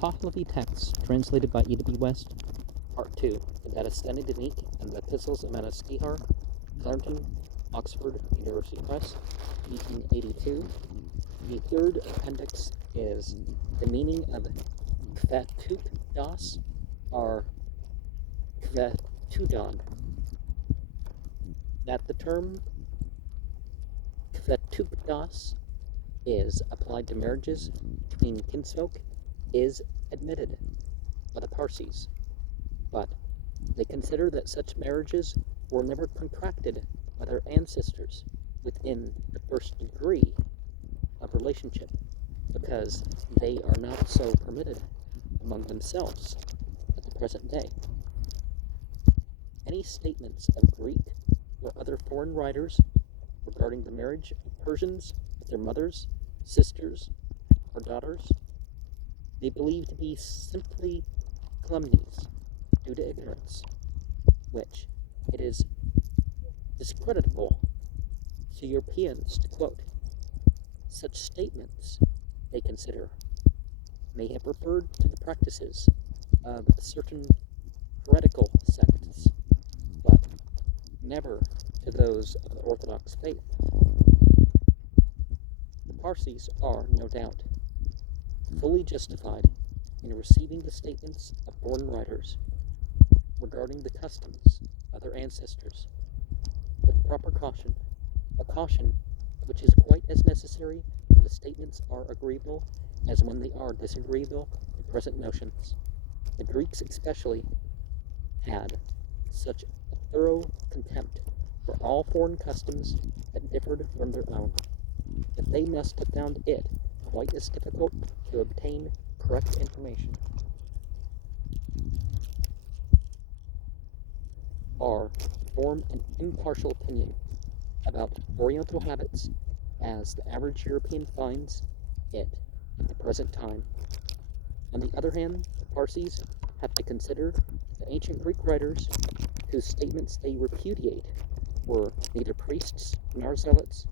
Pahlavi texts translated by E.W. West, Part 2, that is studied unique in the Epistles of Manasquihar, Clarendon, Oxford University Press, 1882. The third appendix is the meaning of Khvetuk-Das or Khvetudad. That the term Khvetuk-Das is applied to marriages between kinsfolk is admitted by the Parsis, but they consider that such marriages were never contracted by their ancestors within the first degree of relationship, because they are not so permitted among themselves at the present day. Any statements of Greek or other foreign writers regarding the marriage of Persians with their mothers, sisters, or daughters, they believe to be simply calumnies due to ignorance, which it is discreditable to Europeans to quote. Such statements, they consider, may have referred to the practices of certain heretical sects, but never to those of the Orthodox faith. The Parsis are, no doubt, fully justified in receiving the statements of foreign writers regarding the customs of their ancestors with proper caution, a caution which is quite as necessary when the statements are agreeable as when they are disagreeable to present notions. The Greeks especially had such a thorough contempt for all foreign customs that differed from their own, that they must have found it quite as difficult to obtain correct information or form an impartial opinion about Oriental habits as the average European finds it at the present time. On the other hand, the Parsis have to consider the ancient Greek writers whose statements they repudiate were neither priests nor zealots,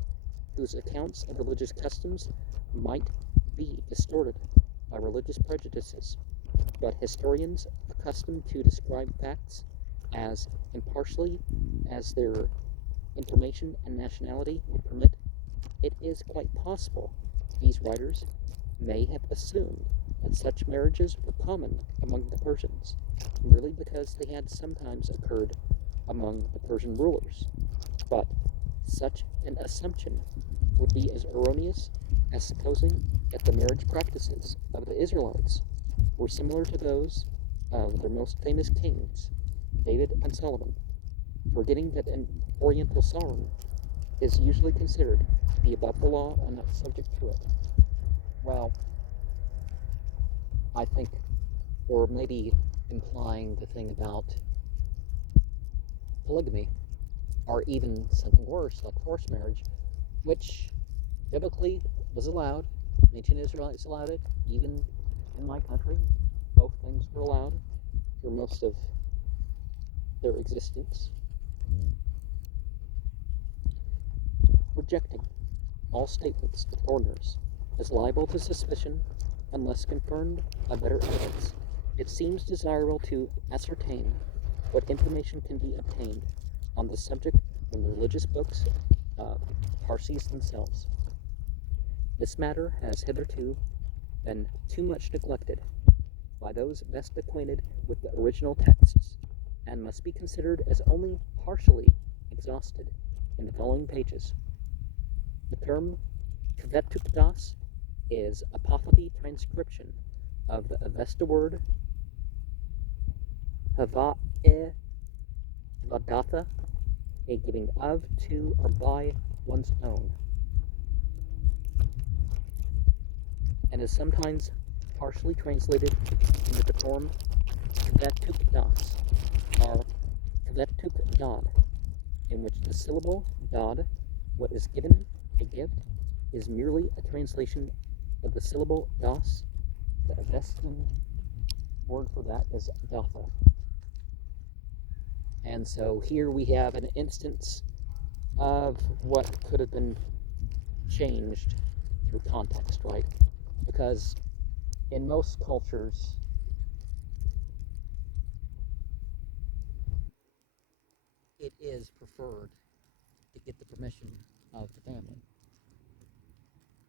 whose accounts of religious customs might be distorted by religious prejudices, but historians accustomed to describe facts as impartially as their information and nationality would permit. It is quite possible these writers may have assumed that such marriages were common among the Persians, merely because they had sometimes occurred among the Persian rulers. But such an assumption would be as erroneous as supposing that the marriage practices of the Israelites were similar to those of their most famous kings, David and Solomon, forgetting that an Oriental sovereign is usually considered to be above the law and not subject to it. Well, I think, or maybe implying the thing about polygamy, or even something worse like forced marriage, which biblically was allowed. Ancient Israelites allowed it. Even in my country, both things were allowed for most of their existence. Rejecting all statements of foreigners as liable to suspicion unless confirmed by better evidence, it seems desirable to ascertain what information can be obtained on the subject from the religious books of Parsis themselves. This matter has hitherto been too much neglected by those best acquainted with the original texts, and must be considered as only partially exhausted in the following pages. The term Khvetuk-Das is a Pahlavi transcription of the Avesta word Hava-e Vadatha, a giving of, to, or by one's own, and is sometimes partially translated into the form Khvetuk-Das or Khvetudad, in which the syllable dad, what is given, a gift, is merely a translation of the syllable das. The Avestan word for that is datha. And so here we have an instance of what could have been changed through context, right? Because in most cultures, it is preferred to get the permission of the family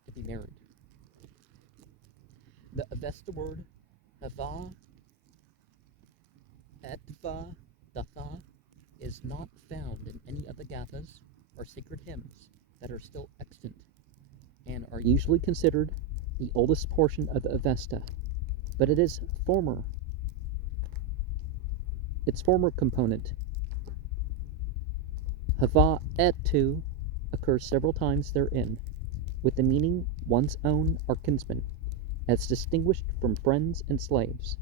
to be married. The Avesta word Hava Etva Datha is not found in any of the Gathas or sacred hymns that are still extant and are usually considered the oldest portion of the Avesta, but its former component, Hava Etu, occurs several times therein, with the meaning one's own or kinsman, as distinguished from friends and slaves.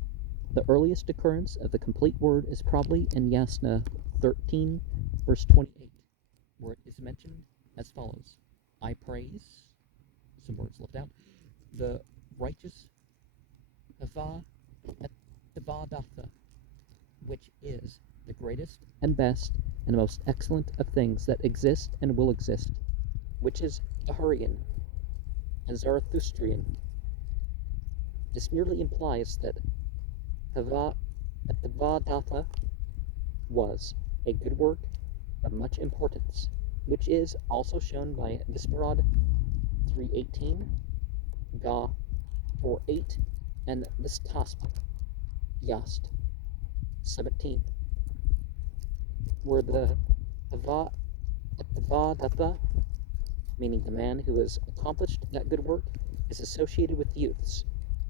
The earliest occurrence of the complete word is probably in Yasna 13, verse 28, where it is mentioned as follows: I praise, some words left out, the righteous Hava et Havadatha, which is the greatest and best and most excellent of things that exist and will exist, which is Ahurian and Zarathustrian. This merely implies that Hava et Havadatha was a good work of much importance, which is also shown by Visparad 3:18, Ga 4:8, and Vistasp Yast 17, where the Hava et Havadatha, meaning the man who has accomplished that good work, is associated with youths,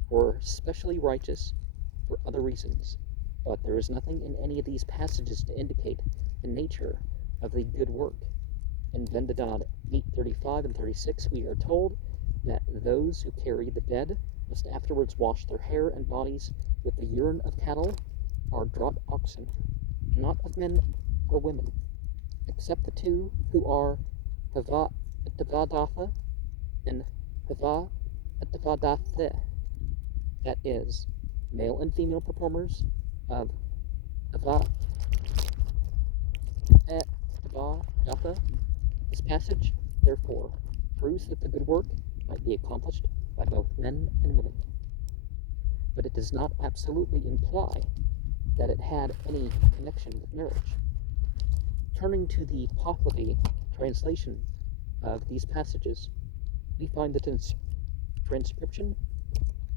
or specially righteous for other reasons. But there is nothing in any of these passages to indicate the nature of the good work. In Vendidad 8:35 and 36, we are told that those who carry the dead must afterwards wash their hair and bodies with the urine of cattle or draught oxen, not of men or women, except the two who are Hava et Havadatha and Hava et Havadathe, that is, male and female performers of Hava et Havadatha. This passage, therefore, proves that the good work might be accomplished by both men and women, but it does not absolutely imply that it had any connection with marriage. Turning to the Pahlavi translation of these passages, we find the transcription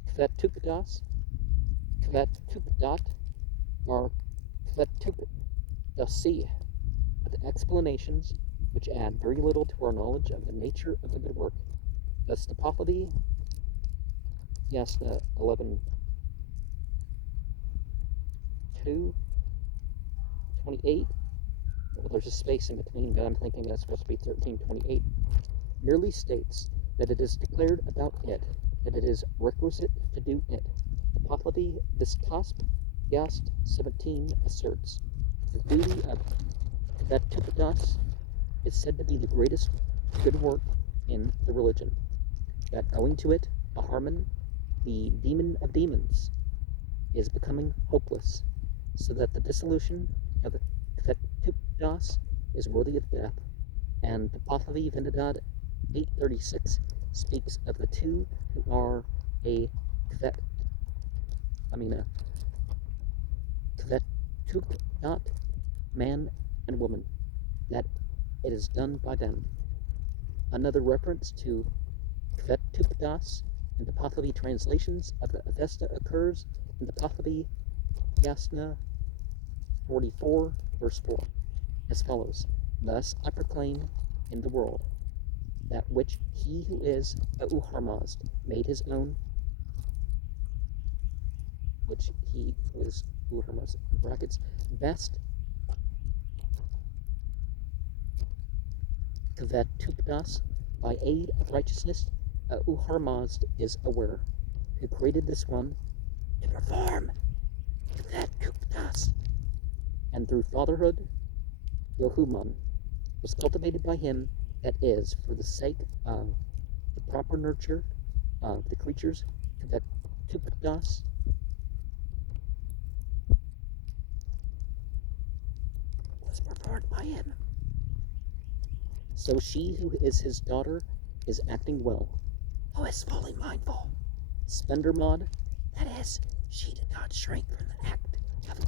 Khvetuk-Das, Khvetuk-Dat, or Khvetuk-Dasi, with explanations which add very little to our knowledge of the nature of the good work. Thus, the Pahlavi, Yasna 11:2, 28, well, there's a space in between, but I'm thinking that's supposed to be 13:28, merely states that it is declared about it that it is requisite to do it. The Pahlavi Vistasp Yast 17 asserts that the duty of Khvetuk-Das is said to be the greatest good work in the religion, that owing to it, Aharman, the demon of demons, is becoming hopeless, so that the dissolution of Khvetuk-Das is worthy of death, and the Pahlavi Vendidad 8:36 speaks of the two who are a Khvetuk-Dat, man and woman, that it is done by them. Another reference to Khvetuk-Das in the Pahlavi translations of the Avesta occurs in the Pahlavi Yasna 44, verse 4, as follows: Thus I proclaim in the world that which he who is Uharmazd made his own, which he who is Uharmazd, brackets, best Khvetuk-Das, by aid of righteousness, Uharmazd is aware, who created this one to perform Khvetuk-Das, and through fatherhood, Yohuman was cultivated by him, that is, for the sake of the proper nurture of the creatures, Khvetuk-Das was performed by him. So she who is his daughter is acting well, who is fully mindful, Spendermod, that is, she did not shrink from the act of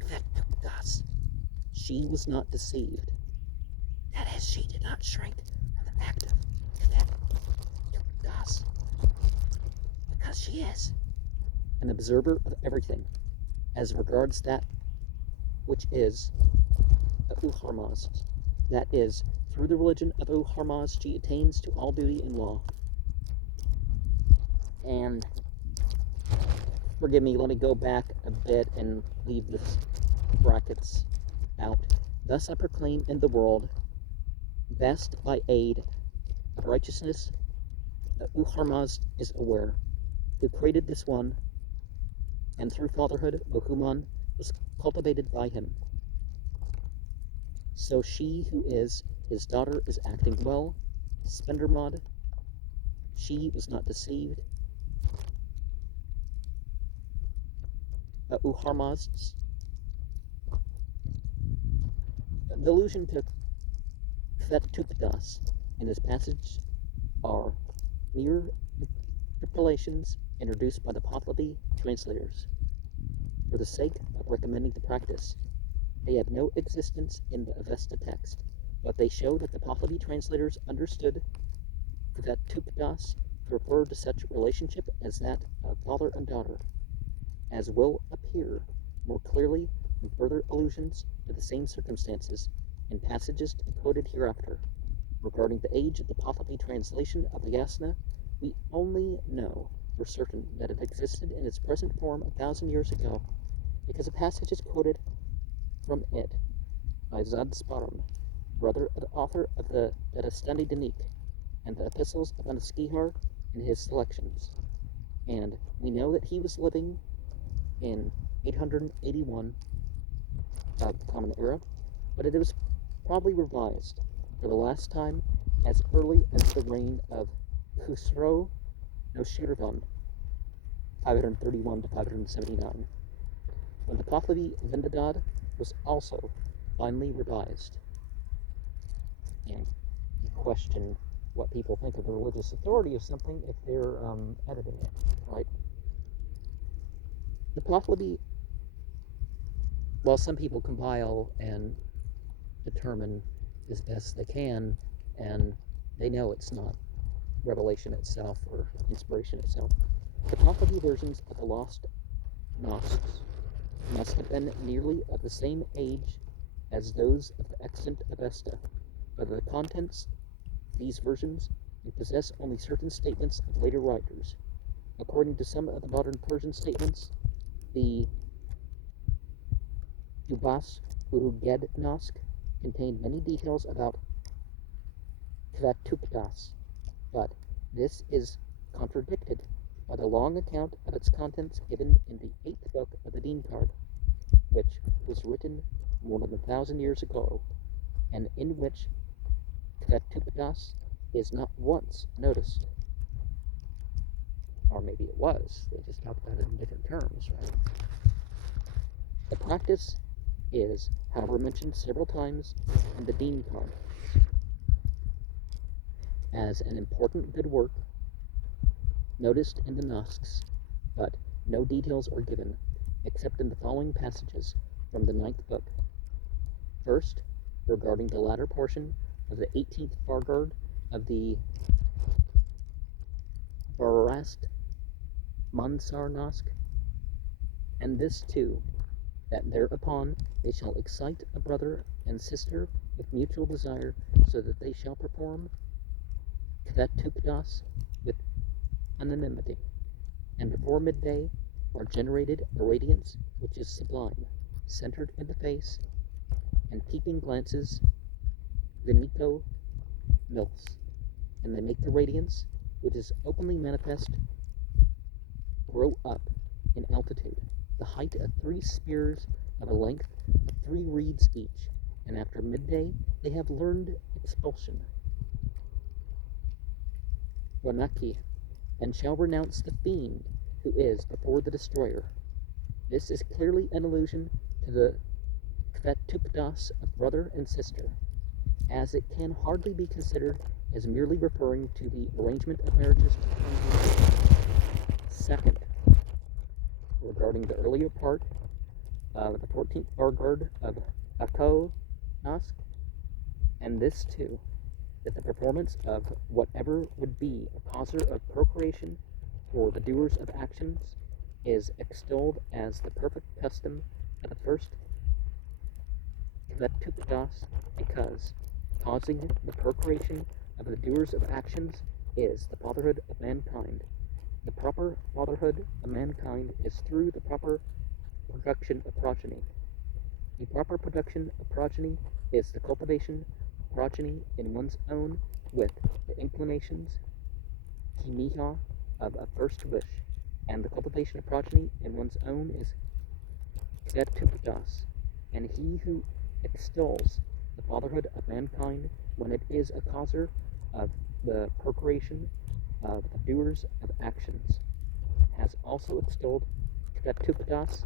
Khvetuk-Das. She was not deceived. That is, she did not shrink from the act of Khvetuk-Das. Because she is an observer of everything, as regards that which is Uharmaz. That is, through the religion of Uharmaz, she attains to all duty and law. And forgive me, let me go back a bit and leave the brackets out. Thus I proclaim in the world, best by aid of righteousness, that Uharmaz is aware, who created this one, and through fatherhood, Bohuman was cultivated by him. So she who is his daughter is acting well. Spendermod, she was not deceived. Uharmaz, the allusion to Khvetuk-Das in this passage are mere interpolations introduced by the Pahlavi translators for the sake of recommending the practice. They have no existence in the Avesta text, but they show that the Pahlavi translators understood Khvetuk-Das to refer to such relationship as that of father and daughter, as will appear more clearly from further allusions to the same circumstances in passages to be quoted hereafter. Regarding the age of the Pahlavi translation of the Yasna, we only know for certain that it existed in its present form 1,000 years ago, because a passage is quoted from it by Zadsparam, brother of the author of the Vedastani Danik and the epistles of Anaskihar in his selections. And we know that he was living in 881 of the Common Era, but it was probably revised for the last time as early as the reign of Khusro Noshirvan, 531 to 579, when the Pahlavi Vendadad was also finally revised. And you question what people think of the religious authority of something if they're editing it, right? The Pahlavi, while some people compile and determine as best they can, and they know it's not revelation itself or inspiration itself, the Pahlavi versions of the lost Gnostics must have been nearly of the same age as those of the extant Avesta, but the contents of these versions possess only certain statements of later writers. According to some of the modern Persian statements, the Dubas Uruged-Nosk contained many details about Khvetuk-Das, but this is contradicted by the long account of its contents given in the 8th book of the Deen Card, which was written more than 1,000 years ago, and in which Khvetuk-Das is not once noticed. Or maybe it was, they just talked about it in different terms, right? The practice is, however, mentioned several times in the Deen Card as an important good work noticed in the Gnostics, but no details are given, except in the following passages from the 9th book. First, regarding the latter portion of the 18th Fargard of the Varast Mansar Nosk, and this too, that thereupon they shall excite a brother and sister with mutual desire, so that they shall perform Khvetuk-Das with anonymity, and before midday are generated a radiance which is sublime, centered in the face, and peeping glances, Vinito milks, and they make the radiance, which is openly manifest, grow up in altitude, the height of 3 spears of a length of 3 reeds each, and after midday they have learned expulsion. Ranaki, and shall renounce the fiend who is before the destroyer. This is clearly an allusion to the Khvetuk-Das of brother and sister, as it can hardly be considered as merely referring to the arrangement of marriages between Second, regarding the earlier part of the 14th Vargard of Khvetuk-Das, and this too, that the performance of whatever would be a causer of procreation for the doers of actions is extolled as the perfect custom of the first Khvetuk-Das, because causing the procreation of the doers of actions is the fatherhood of mankind. The proper fatherhood of mankind is through the proper production of progeny. The proper production of progeny is the cultivation of progeny in one's own with the inclinations, kimiha, of a first wish, and the cultivation of progeny in one's own is Khvetuk-Das, and he who extols the fatherhood of mankind when it is a causer of the procreation of the doers of actions has also extolled Khvetuk-Das,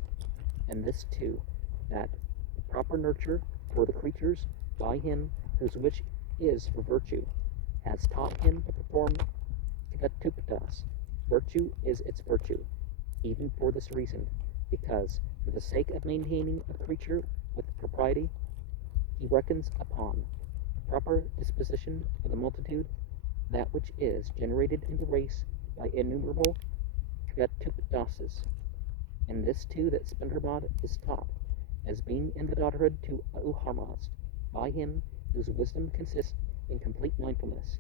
and this too, that the proper nurture for the creatures by him whose wish is for virtue has taught him to perform Khvetuk-Das. Virtue is its virtue, even for this reason, because for the sake of maintaining a creature with propriety, he reckons upon the proper disposition of the multitude, that which is generated in the race by innumerable Khvetuk-Dases, and this too that Spenderbod is taught, as being in the daughterhood to Auharmazd, by him whose wisdom consists in complete mindfulness,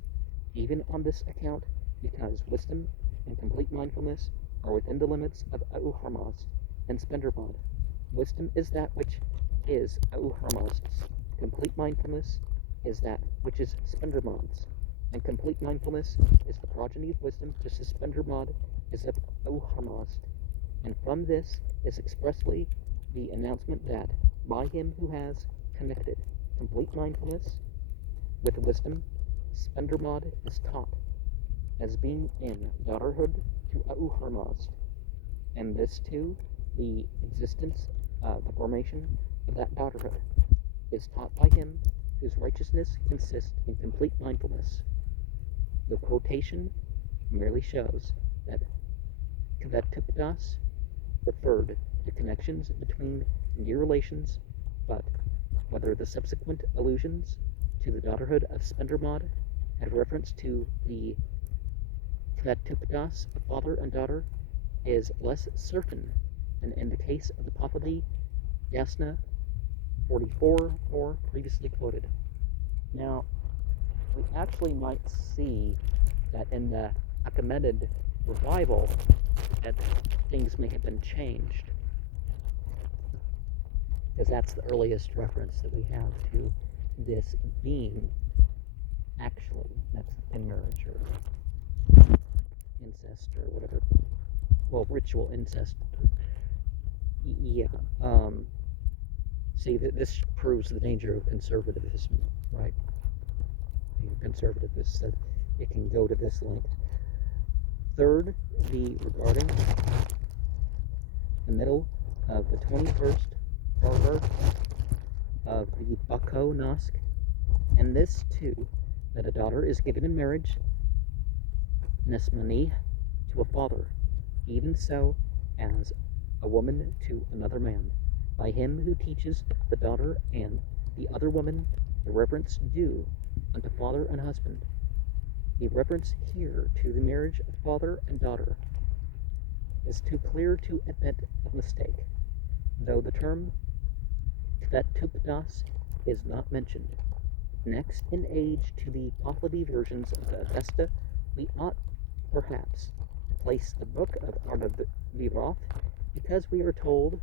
even on this account, because wisdom and complete mindfulness are within the limits of Auharmazd and Spenderbod. Wisdom is that which is Auharmazd's, complete mindfulness is that which is Spenderbod's, and complete mindfulness is the progeny of wisdom, just as Spenderbod is of Auharmazd. And from this is expressly the announcement that by him who has connected complete mindfulness with wisdom, Spenderbod is taught as being in daughterhood to Auharmazd, and this too, the existence of the formation of that daughterhood is taught by him whose righteousness consists in complete mindfulness. The quotation merely shows that Khvetuk-Das referred to connections between near relations, but whether the subsequent allusions to the daughterhood of Spenderbod had reference to the Khvetuk-Das of father and daughter is less certain than in the case of the Pahlavi Yasna 44 or previously quoted. Now, we actually might see that in the Achaemenid revival that things may have been changed, because that's the earliest reference that we have to this being actually, that's in marriage or incest or whatever, well, ritual incest. Yeah. See, this proves the danger of conservatism, right? Conservativists said it can go to this length. Third, regarding the middle of the 21st paragraph of the Bako-Nask, and this too, that a daughter is given in marriage, Nesmani, to a father, even so as a woman to another man, by him who teaches the daughter and the other woman the reverence due unto father and husband. The reference here to the marriage of father and daughter is too clear to admit of mistake, though the term Khvetuk-Das is not mentioned. Next in age to the Pahlavi versions of the Avesta, we ought perhaps to place the book of Ardaviroth, because we are told,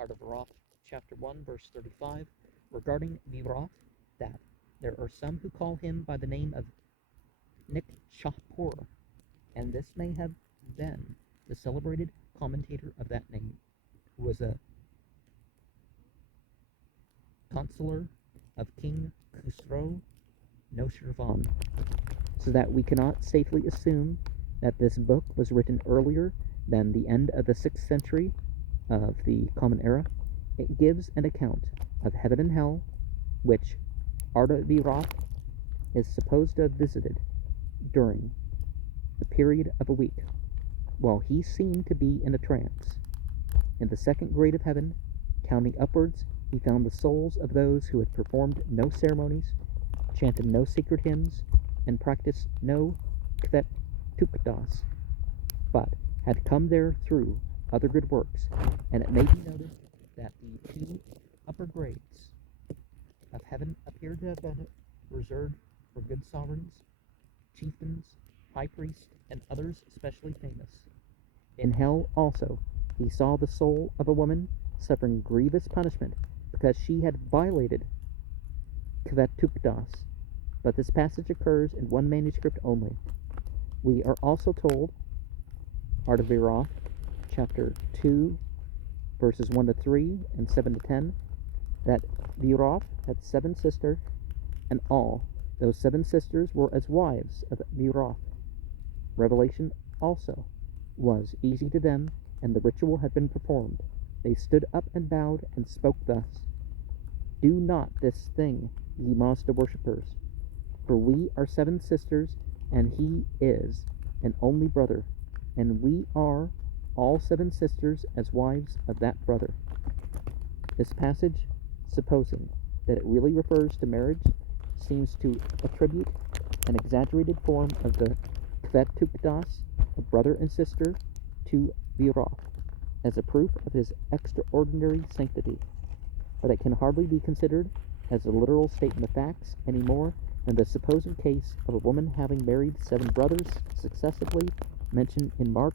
Ardaviroth chapter 1 verse 35, regarding Viroth, that there are some who call him by the name of Nikshapur, and this may have been the celebrated commentator of that name, who was a consular of King Khusro Noshirvan, so that we cannot safely assume that this book was written earlier than the end of the 6th century of the Common Era. It gives an account of heaven and hell, which Ardaviroth is supposed to have visited during the period of a week, while he seemed to be in a trance. In the second grade of heaven, counting upwards, he found the souls of those who had performed no ceremonies, chanted no secret hymns, and practiced no Khvetuk-Das, but had come there through other good works, and it may be noted that the two upper grades of heaven appear to have been reserved for good sovereigns, chieftains, high priests, and others especially famous. In hell also he saw the soul of a woman suffering grievous punishment because she had violated Khvetuk-Das, but this passage occurs in one manuscript only. We are also told, Artaviroth, chapter 2, verses 1 to 3 and 7 to 10, that Viroth had 7 sisters, and all those 7 sisters were as wives of Viroth. Revelation also was easy to them, and the ritual had been performed. They stood up and bowed and spoke thus: Do not this thing, ye Mazda worshippers, for we are 7 sisters, and he is an only brother, and we are all 7 sisters as wives of that brother. This passage, supposing that it really refers to marriage, seems to attribute an exaggerated form of the Khvetuk-Das, a brother and sister, to Viroth, as a proof of his extraordinary sanctity, but it can hardly be considered as a literal statement of facts any more than the supposed case of a woman having married 7 brothers successively, mentioned in Mark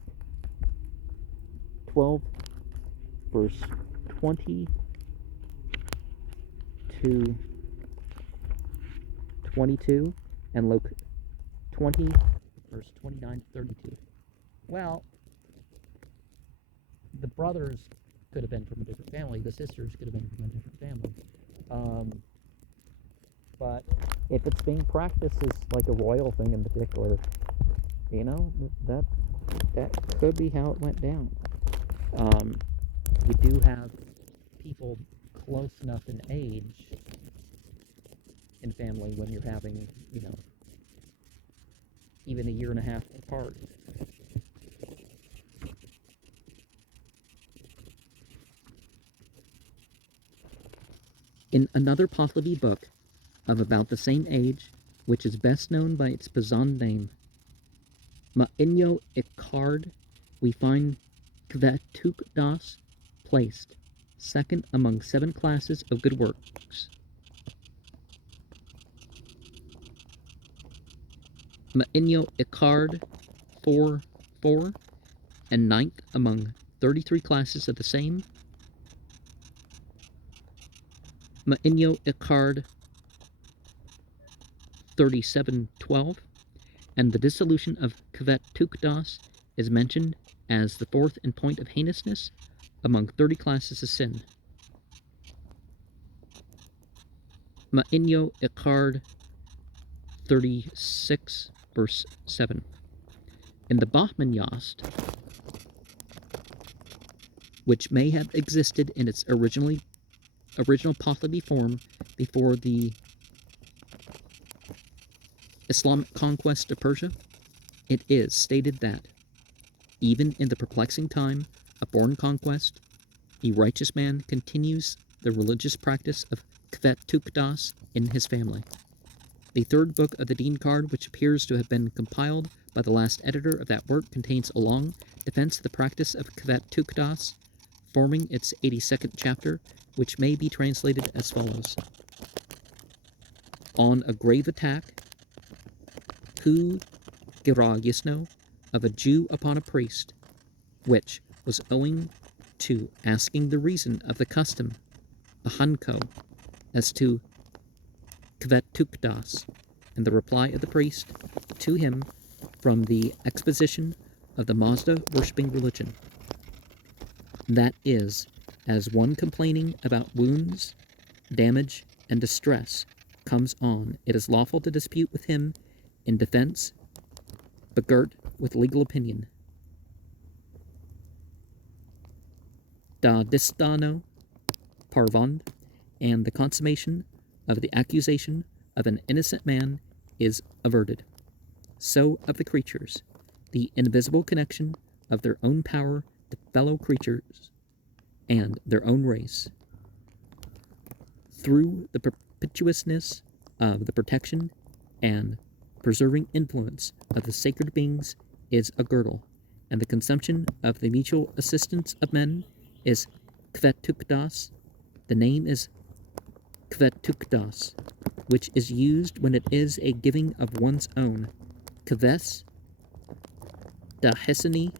12, verse 20 to 22, and Luke 20, verse 29 to 32. Well, the brothers could have been from a different family. The sisters could have been from a different family. But if it's being practiced as like a royal thing in particular, you know, that could be how it went down. You do have people close enough in age in family when you're having, you know, even a year and a half apart. In another Pahlavi book of about the same age, which is best known by its Pazan name, Ma'inyo Ikard, we find Khvetuk-Das placed second among 7 classes of good works. Ma'inyo Ikard 4, and 9th among 33 classes of the same. Ma'inyo Ikard 37:12, and the dissolution of Khvetuk-Das is mentioned as the 4th in point of heinousness among 30 classes of sin. Ma'inyo Ikard 36, verse 7. In the Bahmanyast, which may have existed in its original Pahlavi form before the Islamic conquest of Persia, it is stated that, even in the perplexing time of foreign conquest, a righteous man continues the religious practice of Khvetuk-Das in his family. The 3rd book of the Deen Card, which appears to have been compiled by the last editor of that work, contains a long defense of the practice of Khvetuk-Das, forming its 82nd chapter, which may be translated as follows: On a grave attack, Hu Gira Yisno, of a Jew upon a priest, which was owing to asking the reason of the custom, Ahanko, as to Khvetuk-Das, and the reply of the priest to him from the exposition of the Mazda worshipping religion. That is, as one complaining about wounds, damage, and distress comes on, it is lawful to dispute with him in defense, begirt with legal opinion. Da distano parvand, and the consummation of the accusation of an innocent man is averted. So of the creatures, the indivisible connection of their own power to fellow creatures and their own race, through the perpetuousness of the protection and preserving influence of the sacred beings is a girdle, and the consumption of the mutual assistance of men is Khvetuk-Das. The name is Khvetuk-Das, which is used when it is a giving of one's own, Kves, Dahesani,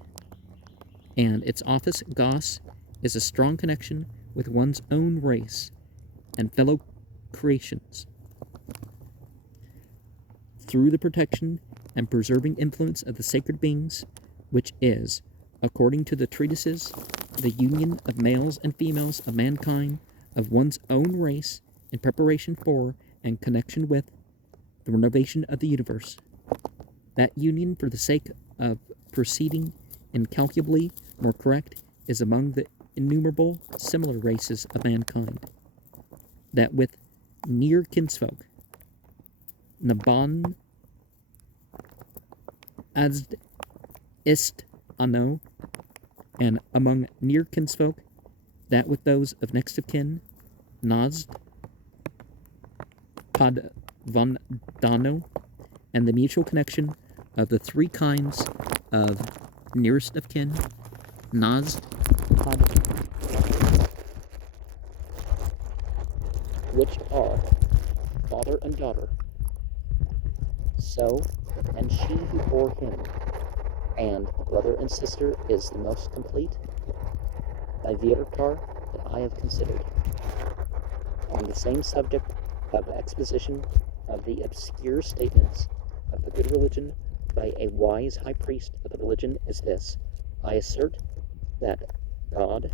and its office, Gos, is a strong connection with one's own race and fellow creations, through the protection and preserving influence of the sacred beings, which is, according to the treatises, the union of males and females of mankind of one's own race in preparation for and connection with the renovation of the universe. That union, for the sake of proceeding incalculably more correct, is among the innumerable similar races of mankind, that with near kinsfolk, Naban as ist ano, and among near kinsfolk, that with those of next of kin, Nazd, Pod von Dano, and the mutual connection of the three kinds of nearest of kin, Nazd, Pod, which are father and daughter. So, and she who bore him, and brother and sister is the most complete, by Vierkar that I have considered. On the same subject of exposition of the obscure statements of the good religion by a wise high priest of the religion is this: I assert that God,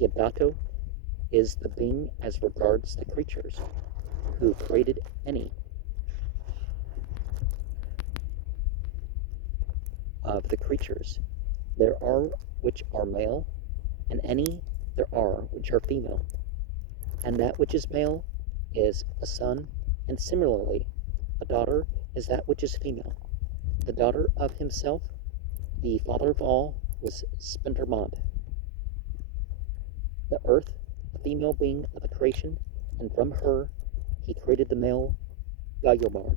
Yedato, is the being as regards the creatures, who created any of the creatures. There are which are male, and any there are which are female. And that which is male is a son, and similarly a daughter is that which is female. The daughter of himself, the father of all, was Spendermod. The earth, a female being of the creation, and from her he created the male Gayomard,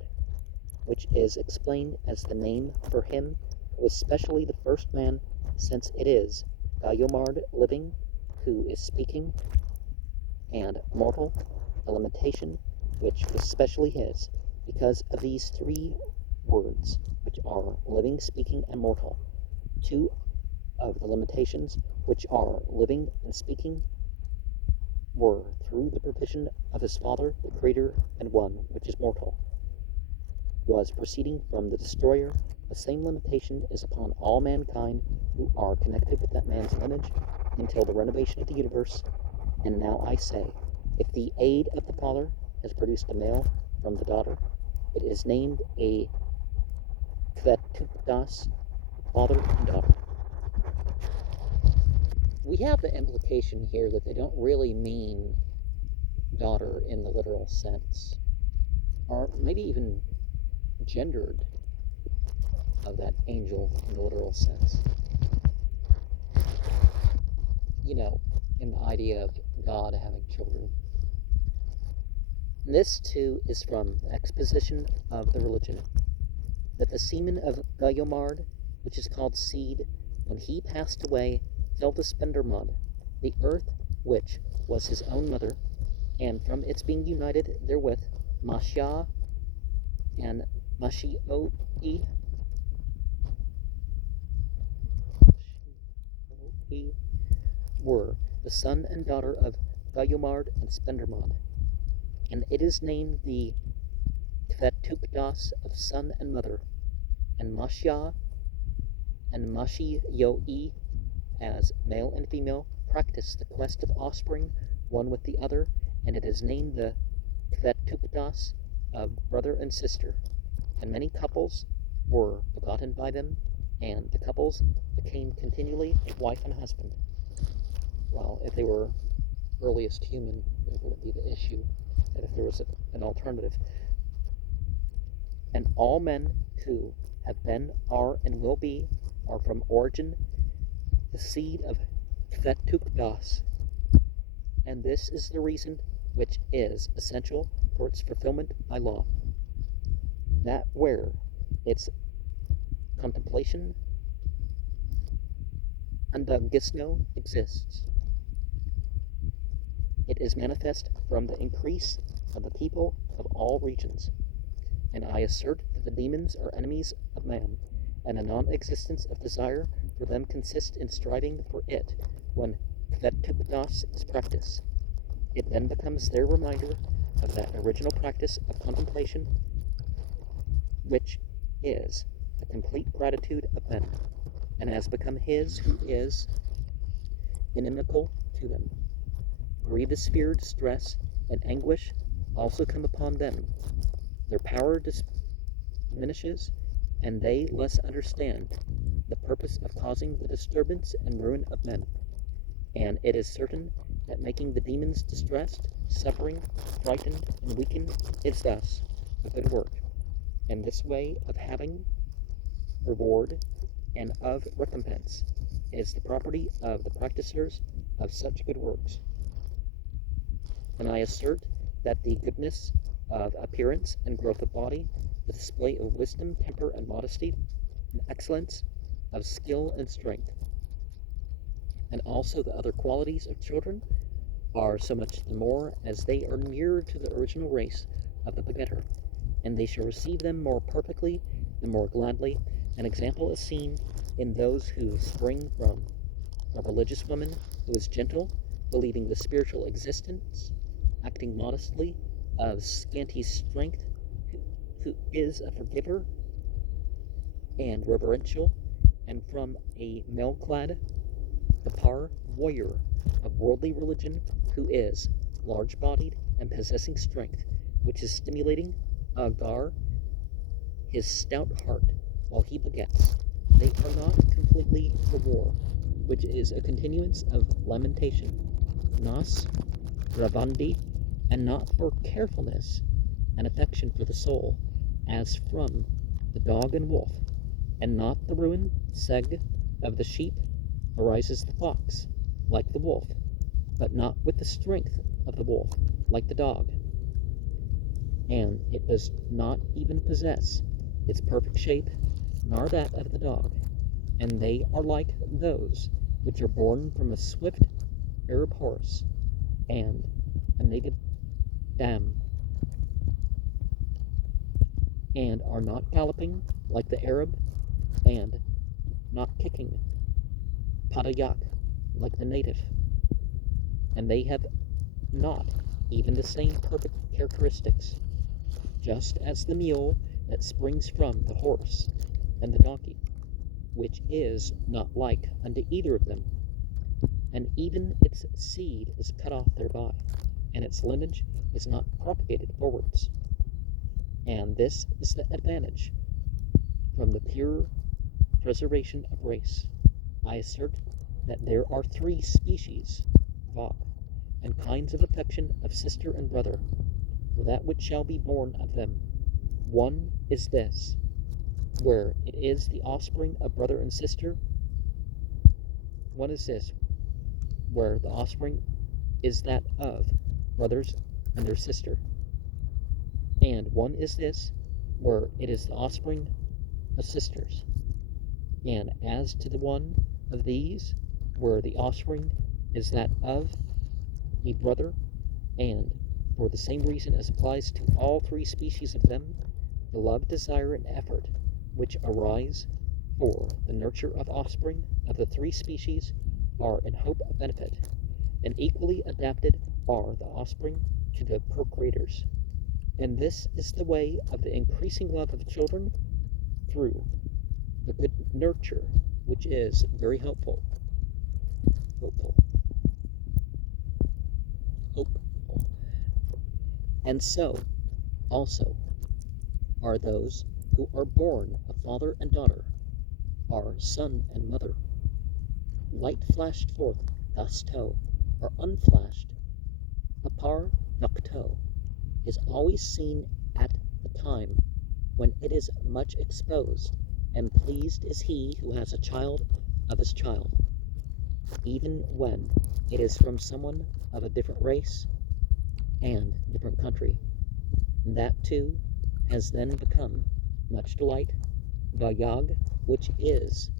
which is explained as the name for him who is specially the first man, since it is Gayomard living, who is speaking, and mortal, a limitation which was specially his, because of these three words, which are living, speaking, and mortal. Two of the limitations, which are living and speaking, were through the provision of his father, the creator, and one, which is mortal, was proceeding from the destroyer. The same limitation is upon all mankind who are connected with that man's image until the renovation of the universe. And now I say, if the aid of the father has produced a male from the daughter, it is named a Khvetuk-Das, father and daughter. We have the implication here that they don't really mean daughter in the literal sense, or maybe even gendered of that angel in the literal sense. You know, in the idea of God having children. This, too, is from the exposition of the religion, that the semen of Gayomard, which is called seed, when he passed away, fell to Spendermod, the earth which was his own mother, and from its being united therewith, Mashia and Mashioi were the son and daughter of Gayomard and Spendermod, and it is named the Khvetuk-Das of son and mother, and Mashia and Mashioi, as male and female, practice the quest of offspring one with the other, and it is named the Khvetuk-Das of brother and sister, and many couples were begotten by them, and the couples became continually wife and husband. Well, if they were earliest human, it wouldn't be the issue, that if there was an alternative. And all men who have been, are, and will be, are from origin the seed of Khvetuk-Das, and this is the reason which is essential for its fulfillment by law, that where its contemplation andagisno exists, it is manifest from the increase of the people of all regions, and I assert that the demons are enemies of man, and the non-existence of desire for them consists in striving for it when Khvetuk-Das is practiced. It then becomes their reminder of that original practice of contemplation, which is the complete gratitude of men, and has become his who is inimical to them. Grievous fear, distress, and anguish also come upon them. Their power diminishes, and they less understand the purpose of causing the disturbance and ruin of men. And it is certain that making the demons distressed, suffering, frightened, and weakened is thus a good work, and this way of having reward and of recompense is the property of the practicers of such good works. And I assert that the goodness of appearance and growth of body, the display of wisdom, temper, and modesty, and excellence of skill and strength, and also the other qualities of children, are so much the more as they are nearer to the original race of the begetter, and they shall receive them more perfectly and more gladly. An example is seen in those who spring from a religious woman who is gentle, believing the spiritual existence, acting modestly, of scanty strength, who is a forgiver and reverential, and from a mail-clad Kapar warrior of worldly religion, who is large-bodied and possessing strength, which is stimulating Agar, his stout heart, while he begets. They are not completely for war, which is a continuance of lamentation, nas, ravandi, and not for carefulness and affection for the soul, as from the dog and wolf, and not the ruin, seg, of the sheep, arises the fox, like the wolf, but not with the strength of the wolf, like the dog. And it does not even possess its perfect shape, nor that of the dog, and they are like those which are born from a swift Arab horse, and a naked dam, and are not galloping like the Arab, and not kicking padayak like the native, and they have not even the same perfect characteristics, just as the mule that springs from the horse and the donkey, which is not like unto either of them, and even its seed is cut off thereby, and its lineage is not propagated forwards. And this is the advantage from the pure preservation of race. I assert that there are 3 species of and kinds of affection of sister and brother, for that which shall be born of them. One is this, where it is the offspring of brother and sister. One is this, where the offspring is that of brothers and their sister. And one is this, where it is the offspring of sisters. And as to the one of these, where the offspring is that of a brother, and for the same reason as applies to all 3 species of them, the love, desire, and effort which arise for the nurture of offspring of the 3 species are in hope of benefit, and equally adapted are the offspring to the procreators. And this is the way of the increasing love of children through the good nurture, which is very hopeful. And so also are those who are born of father and daughter, are son and mother. Light flashed forth thus toe, or unflashed, apar nocto, is always seen at the time when it is much exposed, and pleased is he who has a child of his child, even when it is from someone of a different race and different country. That too has then become much delight, vayag, which is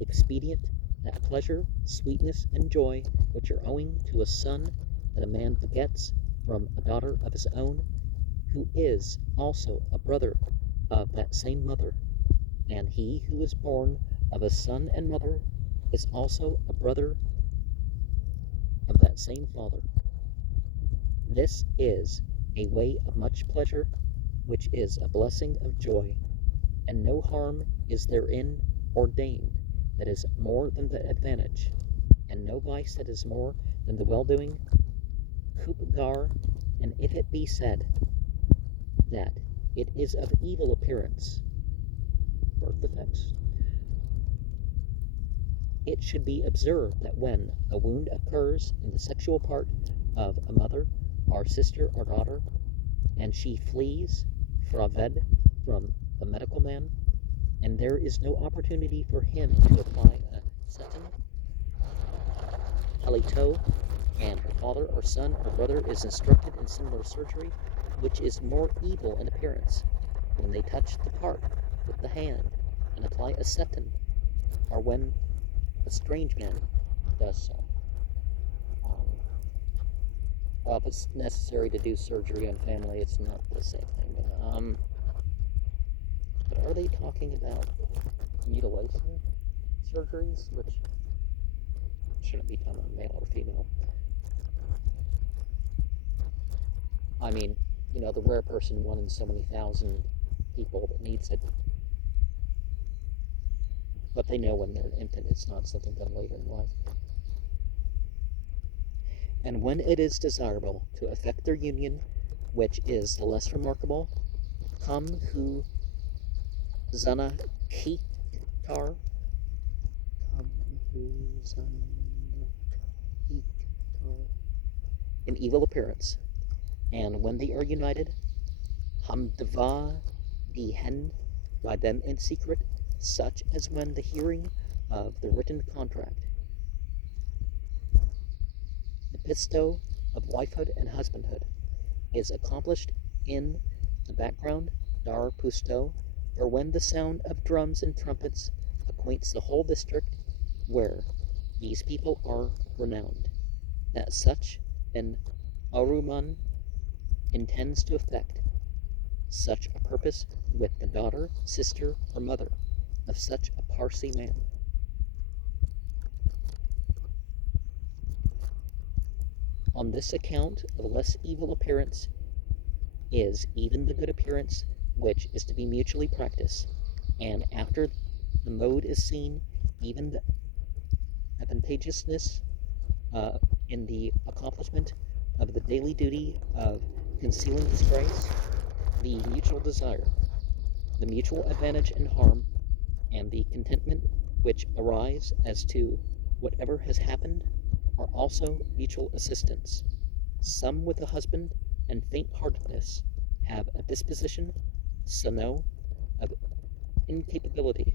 expedient, that pleasure, sweetness, and joy which are owing to a son that a man begets from a daughter of his own, who is also a brother of that same mother, and he who is born of a son and mother is also a brother of that same father. This is a way of much pleasure, which is a blessing of joy, and no harm is therein ordained that is more than the advantage, and no vice that is more than the well-doing. Khupgar, and if it be said that it is of evil appearance, birth defects, it should be observed that when a wound occurs in the sexual part of a mother, or sister, or daughter, and she flees Fraved from the medical man, and there is no opportunity for him to apply a seton, halito, and her father or son or brother is instructed in similar surgery, which is more evil in appearance, when they touch the part with the hand and apply a seton, or when a strange man does so. Well, if it's necessary to do surgery on family, it's not the same thing. But are they talking about mutilation surgeries, which shouldn't be done on male or female? I mean, the rare person, one in so many thousand people that needs it. But they know when they're an infant, it's not something done later in life. And when it is desirable to effect their union, which is the less remarkable, come who zana kitar, in evil appearance, and when they are united, hamdva dihen, by them in secret, such as when the hearing of the written contract, the pisto of wifehood and husbandhood, is accomplished in the background, dar pusto, or when the sound of drums and trumpets acquaints the whole district where these people are renowned, that such an aruman intends to effect such a purpose with the daughter, sister, or mother of such a Parsi man. On this account, of less evil appearance is even the good appearance, which is to be mutually practiced, and after the mode is seen, even the advantageousness in the accomplishment of the daily duty of concealing disgrace, the mutual desire, the mutual advantage and harm, and the contentment which arise as to whatever has happened, are also mutual assistance. Some with a husband and faint-heartedness have a disposition, sano, of incapability,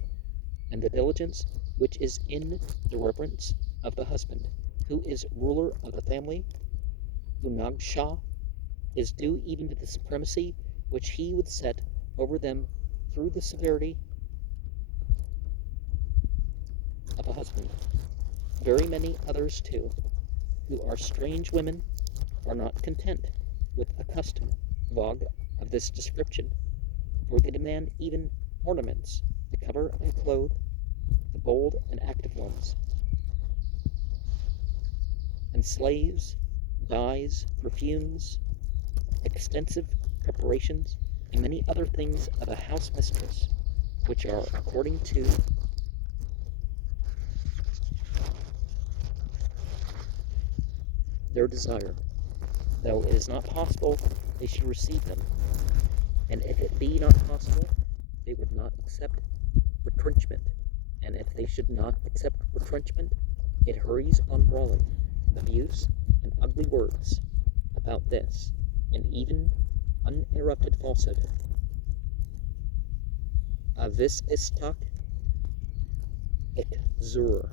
and the diligence which is in the reverence of the husband, who is ruler of the family, Unagsha, is due even to the supremacy which he would set over them through the severity of a husband. Very many others, too, who are strange women, are not content with a custom vogue of this description, for they demand even ornaments to cover and clothe the bold and active ones, and slaves, dyes, perfumes, extensive preparations, and many other things of a house mistress, which are according to their desire, though it is not possible they should receive them, and if it be not possible, they would not accept retrenchment, and if they should not accept retrenchment, it hurries on brawling, abuse, and ugly words about this, and even uninterrupted falsehood. Avis istak Ik-Zur,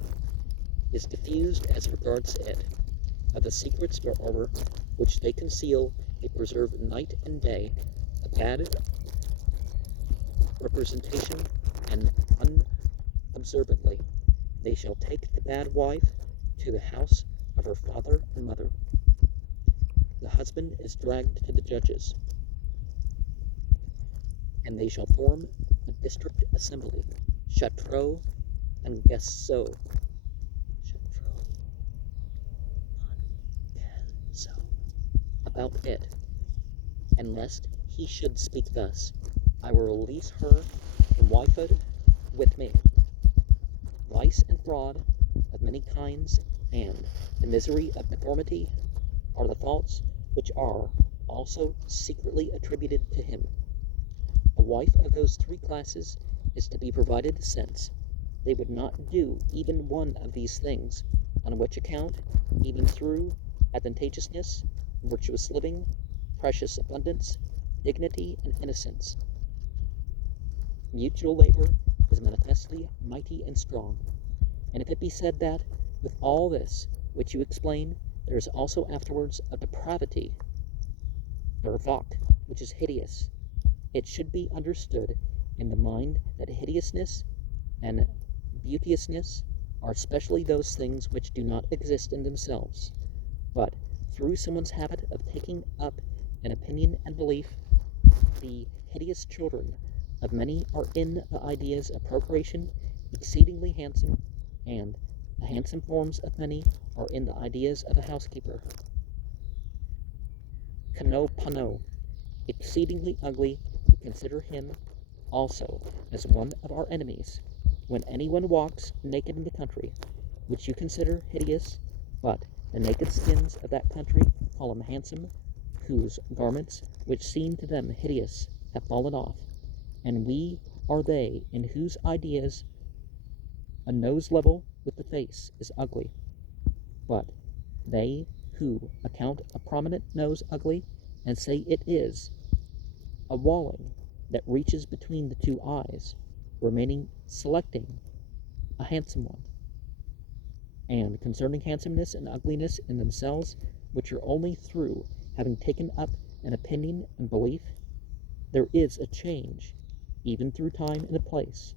is diffused as regards it, of the secrets moreover which they conceal, they preserve night and day, a bad representation, and unobservantly they shall take the bad wife to the house of her father and mother. The husband is dragged to the judges, and they shall form a district assembly, Chateau and Gesso. About it, and lest he should speak thus, I will release her from wifehood with me. Vice and fraud of many kinds, and the misery of deformity, are the thoughts which are also secretly attributed to him. A wife of those three classes is to be provided, since they would not do even one of these things, on which account, even through advantageousness, virtuous living, precious abundance, dignity, and innocence, mutual labor is manifestly mighty and strong. And if it be said that, with all this which you explain, there is also afterwards a depravity, Khvetuk, which is hideous, it should be understood in the mind that hideousness and beauteousness are specially those things which do not exist in themselves, but through someone's habit of taking up an opinion and belief, the hideous children of many are in the ideas of procreation exceedingly handsome, and the handsome forms of many are in the ideas of a housekeeper. Kano Pano, exceedingly ugly, we consider him also as one of our enemies. When anyone walks naked in the country, which you consider hideous, but the naked skins of that country call him handsome, whose garments, which seem to them hideous, have fallen off, and we are they in whose ideas a nose level with the face is ugly. But they who account a prominent nose ugly, and say it is a walling that reaches between the two eyes, remaining selecting a handsome one. And concerning handsomeness and ugliness in themselves, which are only through having taken up an opinion and belief, there is a change, even through time and a place,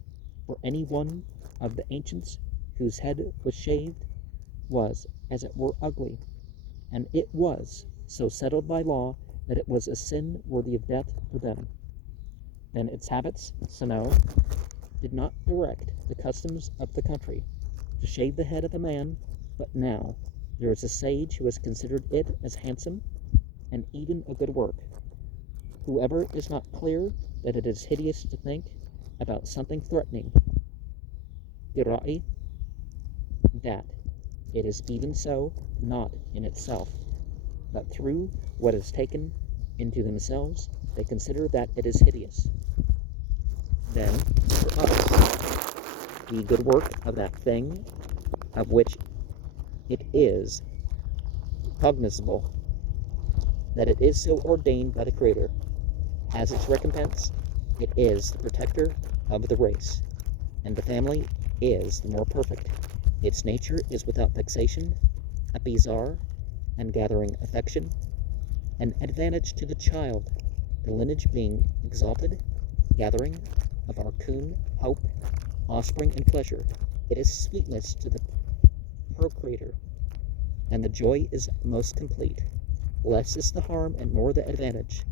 for any one of the ancients whose head was shaved was, as it were, ugly, and it was so settled by law that it was a sin worthy of death for them. Then its habits, Sano, did not direct the customs of the country to shave the head of a man, but now there is a sage who has considered it as handsome and even a good work. Whoever is not clear that it is hideous to think about something threatening, Girai, that it is even so, not in itself, but through what is taken into themselves, they consider that it is hideous. Then, for us, the good work of that thing of which it is cognizable, that it is so ordained by the Creator, as its recompense, it is the protector of the race, and the family is the more perfect. Its nature is without vexation, a bizarre, and gathering affection, an advantage to the child, the lineage being exalted, gathering of our coon, hope, offspring, and pleasure. It is sweetness to the procreator, and the joy is most complete. Less is the harm and more the advantage,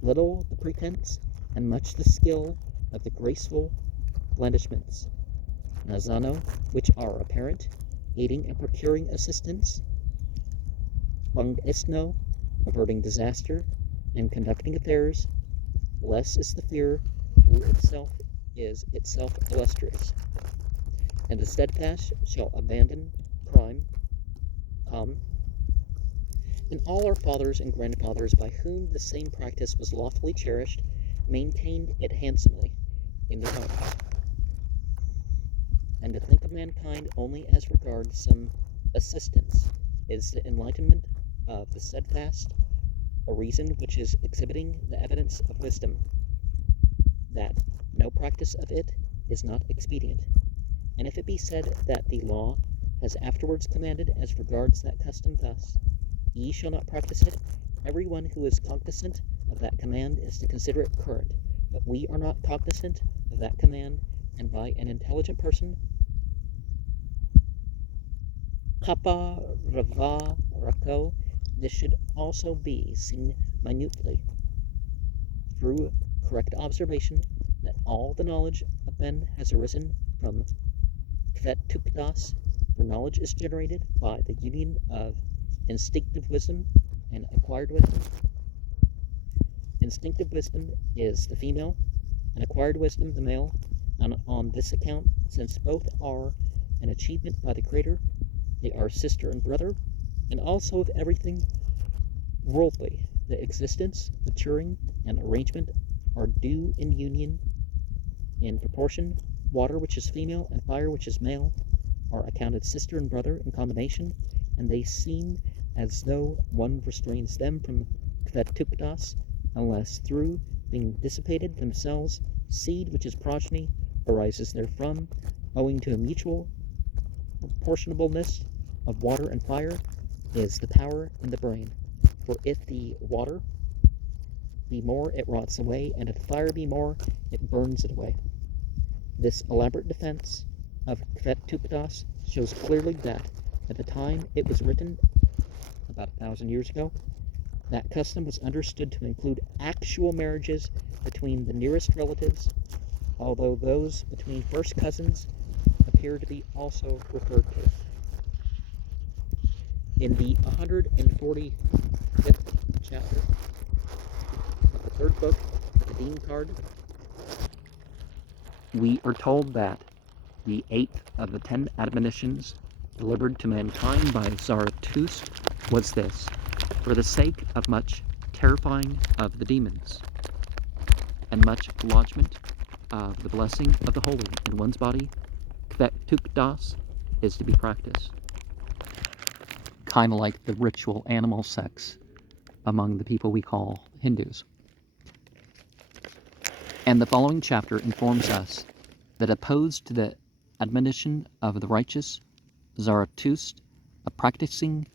little the pretense, and much the skill of the graceful blandishments, Nazano, which are apparent, aiding and procuring assistance, Bungistno, averting disaster, and conducting affairs. Less is the fear, who itself is itself illustrious. And the steadfast shall abandon crime. And all our fathers and grandfathers, by whom the same practice was lawfully cherished, maintained it handsomely in their homes. And to think of mankind only as regards some assistance is the enlightenment of the steadfast, a reason which is exhibiting the evidence of wisdom, that no practice of it is not expedient, And if it be said that the law has afterwards commanded as regards that custom thus, ye shall not practice it, every one who is cognizant of that command is to consider it current. But we are not cognizant of that command, and by an intelligent person, Kappa Rava Rako, this should also be seen minutely through correct observation, that all the knowledge of men has arisen from Khvetuk-Das, for knowledge is generated by the union of instinctive wisdom and acquired wisdom. Instinctive wisdom is the female, and acquired wisdom the male, and on this account, since both are an achievement by the Creator, they are sister and brother, and also of everything worldly, the existence, maturing, and arrangement are due in union in proportion. Water, which is female, and fire, which is male, are accounted sister and brother in combination, and they seem as though one restrains them from Khvetuk-Das, unless through being dissipated themselves, seed, which is progeny, arises therefrom, owing to a mutual proportionableness of water and fire, is the power in the brain. For if the water be more, it rots away, and if the fire be more, it burns it away. This elaborate defense of Khvetuk-Das shows clearly that at the time it was written, about 1,000 years ago, that custom was understood to include actual marriages between the nearest relatives, although those between first cousins appear to be also referred to. In the 145th chapter of the third book of the Dean Card, we are told that the 8th of the 10 admonitions delivered to mankind by Zoroastrianism was this: for the sake of much terrifying of the demons, and much lodgment of the blessing of the holy in one's body, Khvetuk-Das is to be practiced. Kind of like the ritual animal sex among the people we call Hindus. And the following chapter informs us that opposed to the admonition of the righteous, Zoroastrianism, of practicing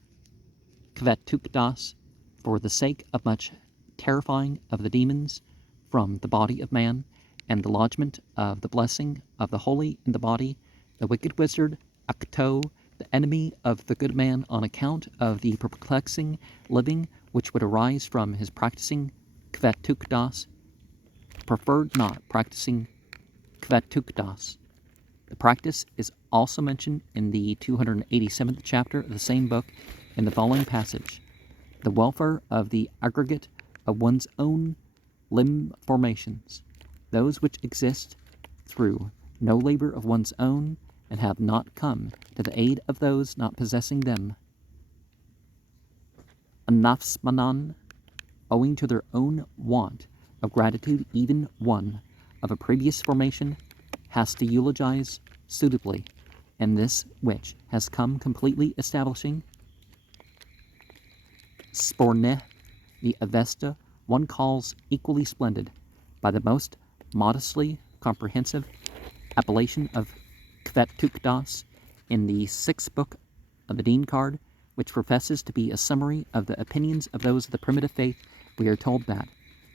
Khvetuk-Das for the sake of much terrifying of the demons from the body of man, and the lodgment of the blessing of the holy in the body, the wicked wizard, Akto, the enemy of the good man, on account of the perplexing living which would arise from his practicing Khvetuk-Das, preferred not practicing Khvetuk-Das. The practice is also mentioned in the 287th chapter of the same book in the following passage: the welfare of the aggregate of one's own limb formations, those which exist through no labor of one's own, and have not come to the aid of those not possessing them. Anafsmanan, owing to their own want of gratitude, even one of a previous formation has to eulogize suitably, and this which has come completely establishing Sporne, the Avesta, one calls equally splendid, by the most modestly comprehensive appellation of Khvetuk-Das in the 6th book of the Dean Card, which professes to be a summary of the opinions of those of the primitive faith. We are told that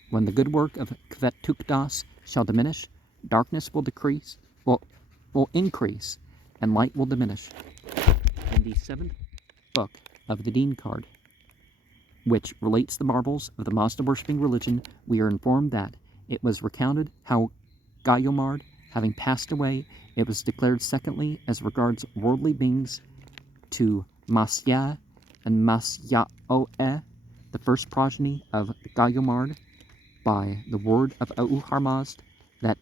when the good work of Khvetuk-Das shall diminish, darkness will increase, and light will diminish. In the 7th book of the Dean Card, which relates the marvels of the Mazda-worshipping religion, we are informed that it was recounted how Gayomard, having passed away, it was declared secondly, as regards worldly beings, to Masya and Masyaoe, the first progeny of Gayomard, by the word of Auharmazd, that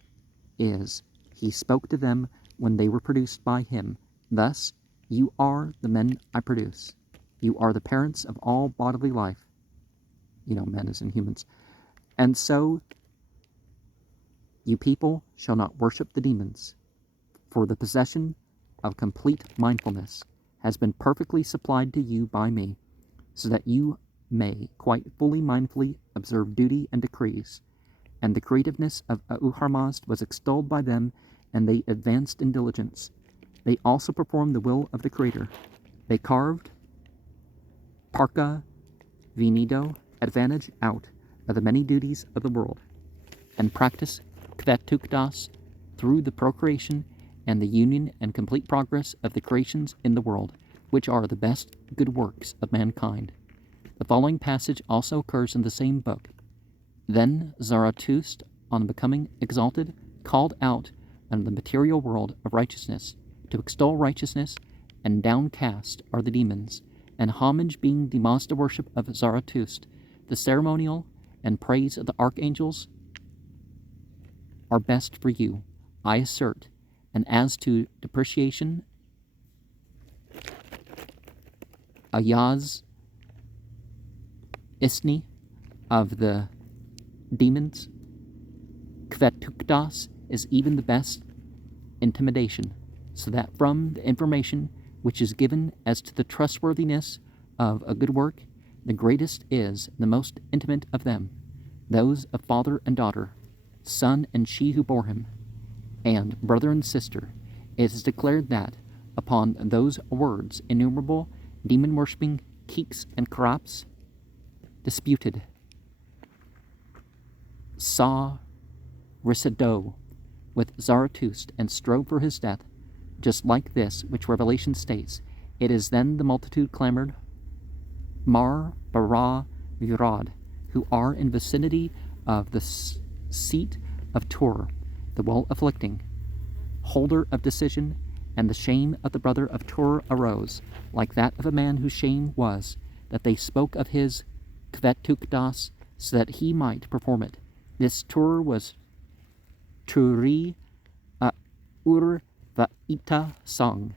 is, he spoke to them when they were produced by him. Thus, you are the men I produce. You are the parents of all bodily life. Men as in humans. And so, you people shall not worship the demons, for the possession of complete mindfulness has been perfectly supplied to you by me, so that you may quite fully mindfully observe duty and decrees. And the creativeness of Auharmazd was extolled by them, and they advanced in diligence. They also performed the will of the Creator. They carved parca venido advantage out of the many duties of the world, and practiced Khvetuk-Das through the procreation and the union and complete progress of the creations in the world, which are the best good works of mankind. The following passage also occurs in the same book. Then Zarathustra, on becoming exalted, called out unto the material world of righteousness, to extol righteousness, and downcast are the demons, and homage being the Mazda worship of Zarathustra, the ceremonial and praise of the archangels are best for you, I assert, and as to depreciation, ayaz isni of the demons, Khvetuk-Das is even the best intimidation, so that from the information which is given as to the trustworthiness of a good work, the greatest is the most intimate of them, those of father and daughter, son and she who bore him, and brother and sister. It is declared that upon those words innumerable demon-worshipping keeks and crops disputed saw Risado with Zarathustra and strove for his death, just like this which Revelation states. It is then the multitude clamored, Mar Bara Virad, who are in vicinity of the seat of Tur, the well afflicting, holder of decision, and the shame of the brother of Tur arose, like that of a man whose shame was that they spoke of his Khvetuk-Das, so that he might perform it. This Tur was Turi Ur Vaita Song,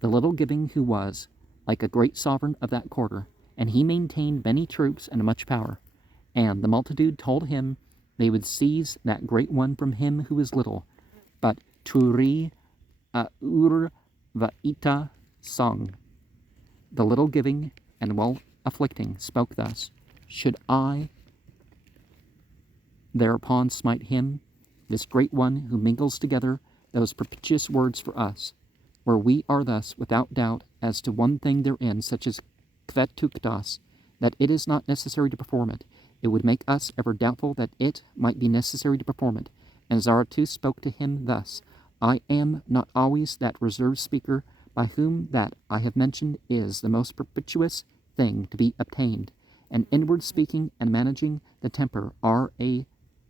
the little giving who was like a great sovereign of that quarter, and he maintained many troops and much power. And the multitude told him they would seize that great one from him who is little. But Turi Ur Vaita Song, the little giving and well afflicting, spoke thus: Should I thereupon smite him, this great one who mingles together those propitious words for us, where we are thus without doubt as to one thing therein, such as Khvetuk-Das, that it is not necessary to perform it, it would make us ever doubtful that it might be necessary to perform it. And Zarathustra spoke to him thus: I am not always that reserved speaker by whom that I have mentioned is the most propitious thing to be obtained, and inward speaking and managing the temper are a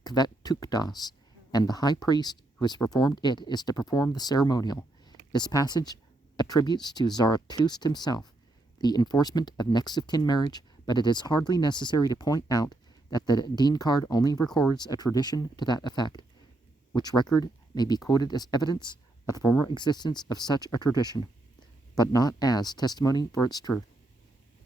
Khvetuk-Das, and the high priest who has performed it is to perform the ceremonial. This passage attributes to Zarathustra himself the enforcement of next of kin marriage, but it is hardly necessary to point out that the Dean card only records a tradition to that effect, which record may be quoted as evidence of the former existence of such a tradition, but not as testimony for its truth.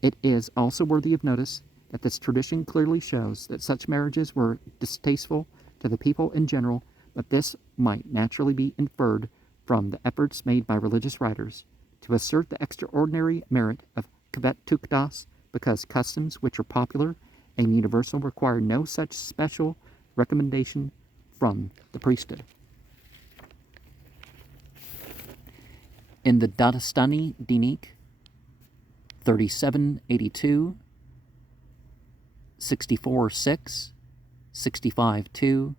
It is also worthy of notice that this tradition clearly shows that such marriages were distasteful to the people in general, but this might naturally be inferred from the efforts made by religious writers to assert the extraordinary merit of Khvetuk-Das, because customs which are popular and universal require no such special recommendation from the priesthood. In the Dadastani Dinik, 3782, 64.6, 65.2,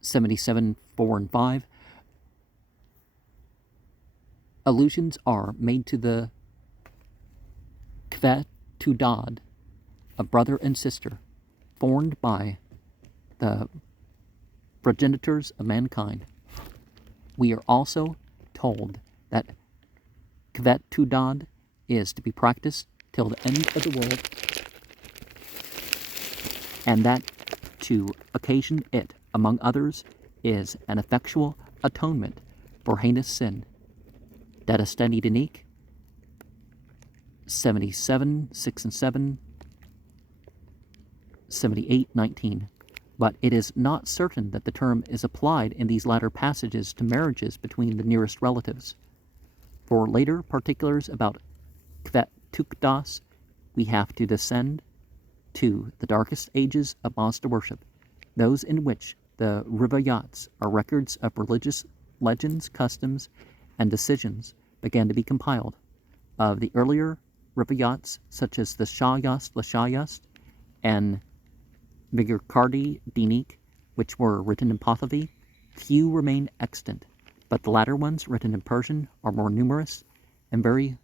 77.4 and 5, allusions are made to the Khvetudad, a brother and sister, formed by the progenitors of mankind. We are also told that Khvetudad is to be practiced till the end of the world, and that to occasion it, among others, is an effectual atonement for heinous sin. Dadastani Dinik, 77, 6 and 7, 78, 19. But it is not certain that the term is applied in these latter passages to marriages between the nearest relatives. For later particulars about Khvetuk-Das, we have to descend to the darkest ages of Mazda worship, those in which the Rivayats are records of religious legends, customs, and decisions began to be compiled of the earlier rivayats such as the Shayast, Lashayast, and Vigurkardi Dinik, which were written in Pahlavi. Few remain extant, but the latter ones, written in Persian, are more numerous and very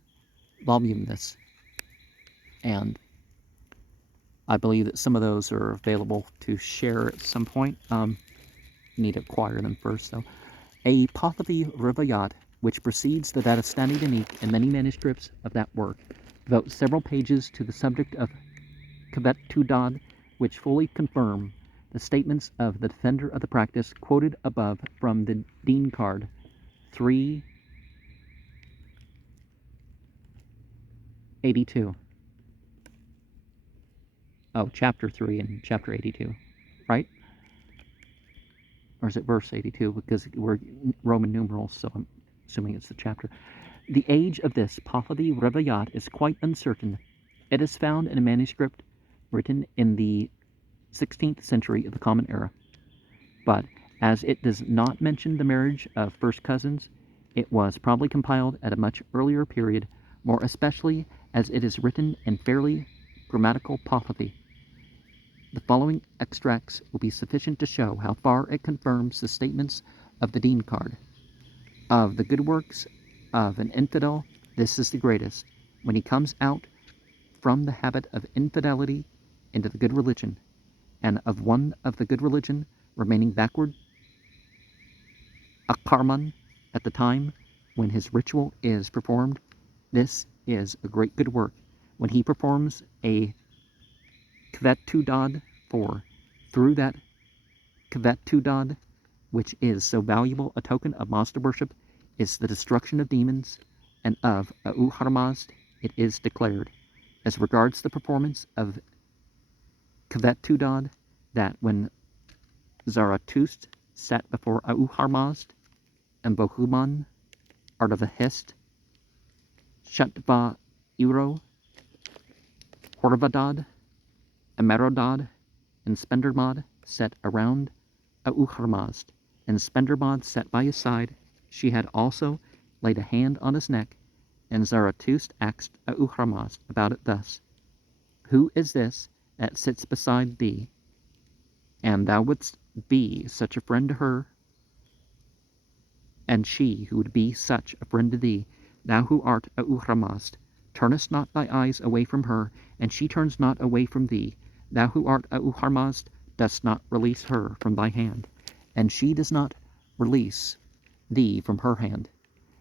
voluminous. And I believe that some of those are available to share at some point. You need to acquire them first, though. A Pahlavi Rivayat, which precedes the Dadastani Dinik in many manuscripts of that work, devotes several pages to the subject of Khvetudad, which fully confirm the statements of the defender of the practice quoted above from the Deen card 382. Oh, chapter 3 and chapter 82, right? Or is it verse 82? Because we're Roman numerals, so I'm assuming it's the chapter. The age of this Pahlavi Rivayat is quite uncertain. It is found in a manuscript written in the 16th century of the Common Era. But as it does not mention the marriage of first cousins, it was probably compiled at a much earlier period, more especially as it is written in fairly grammatical Pahlavi. The following extracts will be sufficient to show how far it confirms the statements of the Deen card. Of the good works of an infidel, this is the greatest, when he comes out from the habit of infidelity into the good religion, and of one of the good religion remaining backward, akarman, at the time when his ritual is performed. This is a great good work. When he performs a Khvetudad, for through that Khvetudad, which is so valuable a token of monster worship, is the destruction of demons, and of Auharmazd it is declared, as regards the performance of Khvetudad, that when Zarathustra sat before Auharmazd and Bohuman, Artavahist, Shatva Uro, Horvadad, Amerodad, and Spendermad sat around Auharmazd, and Spendermad sat by his side. She had also laid a hand on his neck, and Zarathustra asked Auharmazd about it thus: Who is this that sits beside thee? And thou wouldst be such a friend to her, and she who would be such a friend to thee, thou who art Auharmazd, turnest not thy eyes away from her, and she turns not away from thee. Thou who art Auharmazd, dost not release her from thy hand, and she does not release thee from her hand.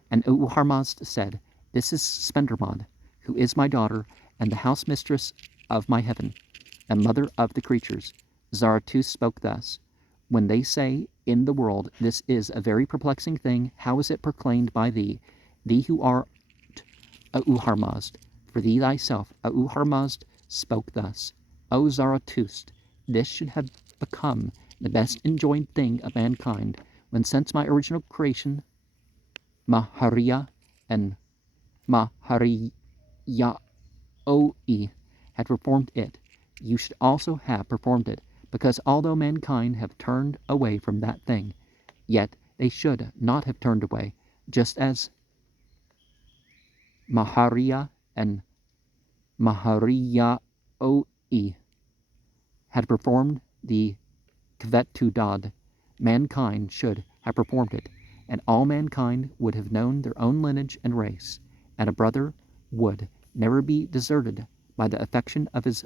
And Auharmazd said, This is Spendermad, who is my daughter, and the house mistress of my heaven, and mother of the creatures. Zarathustra spoke thus: When they say in the world, this is a very perplexing thing, how is it proclaimed by thee, thee who art Auharmazd? For thee thyself, Auharmazd, spoke thus: O Zarathustra, this should have become the best enjoined thing of mankind, when since my original creation, Mahariya and Mahariyaoi, had performed it, you should also have performed it, because although mankind have turned away from that thing, yet they should not have turned away, just as Mahariya and Mahariyaoi had performed the Khvetudad, mankind should have performed it, and all mankind would have known their own lineage and race, and a brother would never be deserted by the affection of his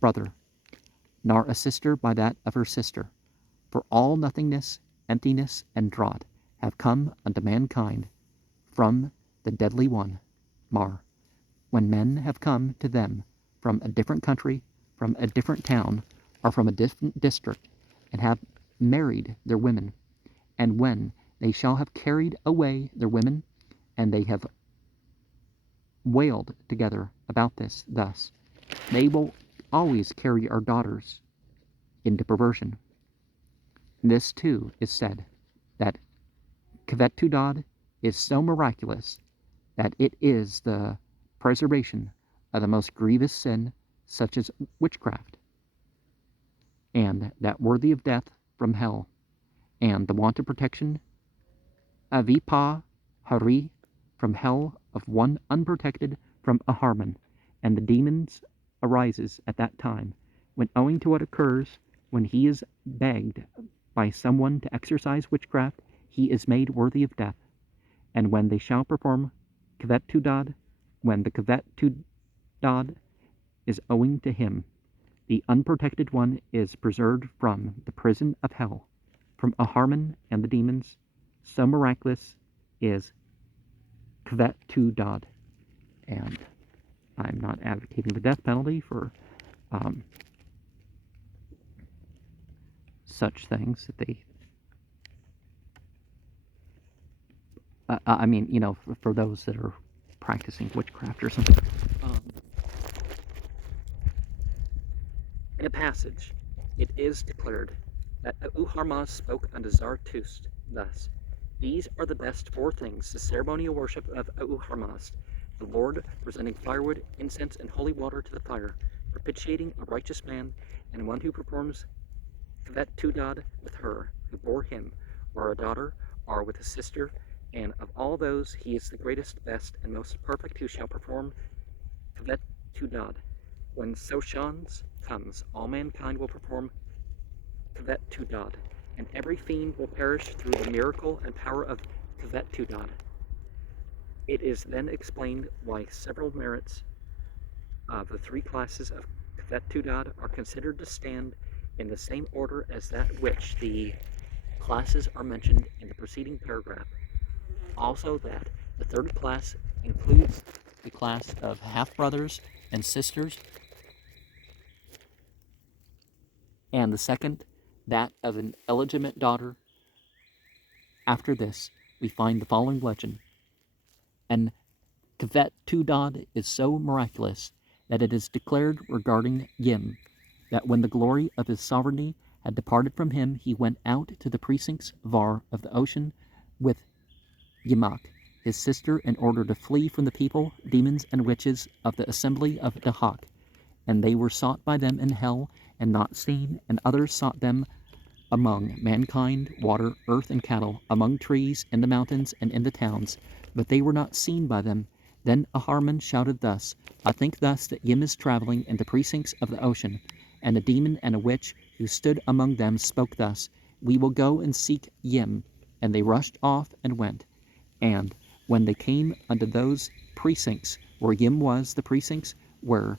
brother, nor a sister by that of her sister. For all nothingness, emptiness, and draught have come unto mankind from the deadly one, Mar. When men have come to them from a different country, from a different town, or from a different district, and have married their women, and when they shall have carried away their women, and they have wailed together about this thus, they will always carry our daughters into perversion. This too is said, that Khvetudad is so miraculous that it is the preservation of the most grievous sin, such as witchcraft, and that worthy of death from hell, and the want of protection, avipa Hari, from hell of one unprotected from Aharman, and the demons arises at that time, when owing to what occurs, when he is begged by someone to exercise witchcraft, he is made worthy of death. And when they shall perform Khvetudad, when the Khvetudad is owing to him, the unprotected one is preserved from the prison of hell, from Aharman and the demons. So miraculous is Khvetudad. And I'm not advocating the death penalty for such things that they, I mean, you know, for those that are practicing witchcraft or something. In a passage, it is declared that Uharmaz spoke unto Zarathustra thus: "These are the best four things, the ceremonial worship of Uharmaz, the Lord presenting firewood, incense, and holy water to the fire, propitiating a righteous man, and one who performs Khvetudad with her who bore him, or a daughter, or with a sister, and of all those he is the greatest, best, and most perfect who shall perform Khvetudad. When Soshans comes, all mankind will perform Khvetudad, and every fiend will perish through the miracle and power of Khvetudad." It is then explained why several merits of the three classes of Khvetudad are considered to stand in the same order as that which the classes are mentioned in the preceding paragraph. Also that the third class includes the class of half-brothers and sisters, and the second, that of an illegitimate daughter. After this, we find the following legend. And Khvetudad is so miraculous that it is declared regarding Yim, that when the glory of his sovereignty had departed from him, he went out to the precincts Var of the ocean with Yimak, his sister, in order to flee from the people, demons, and witches of the assembly of Dahak. And they were sought by them in hell, and not seen, and others sought them among mankind, water, earth, and cattle, among trees, in the mountains, and in the towns, but they were not seen by them. Then Aharman shouted thus: "I think thus that Yim is traveling in the precincts of the ocean." And a demon and a witch who stood among them spoke thus: "We will go and seek Yim." And they rushed off and went. And when they came unto those precincts where Yim was, the precincts where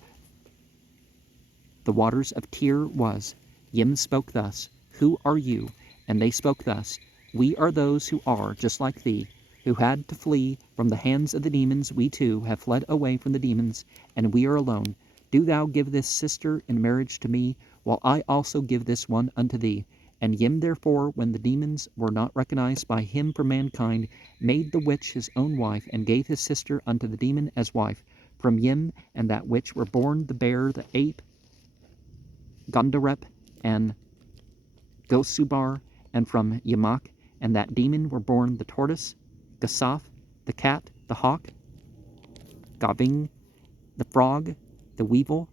the waters of Tyr was, Yim spoke thus: "Who are you?" And they spoke thus: "We are those who are just like thee, who had to flee from the hands of the demons. We too have fled away from the demons, and we are alone. Do thou give this sister in marriage to me, while I also give this one unto thee." And Yim therefore, when the demons were not recognized by him for mankind, made the witch his own wife, and gave his sister unto the demon as wife. From Yim and that witch were born the bear, the ape, Gondarep, and Gosubar, and from Yamak and that demon were born the tortoise, Gasaf, the cat, the hawk, Gaving, the frog, the weevil,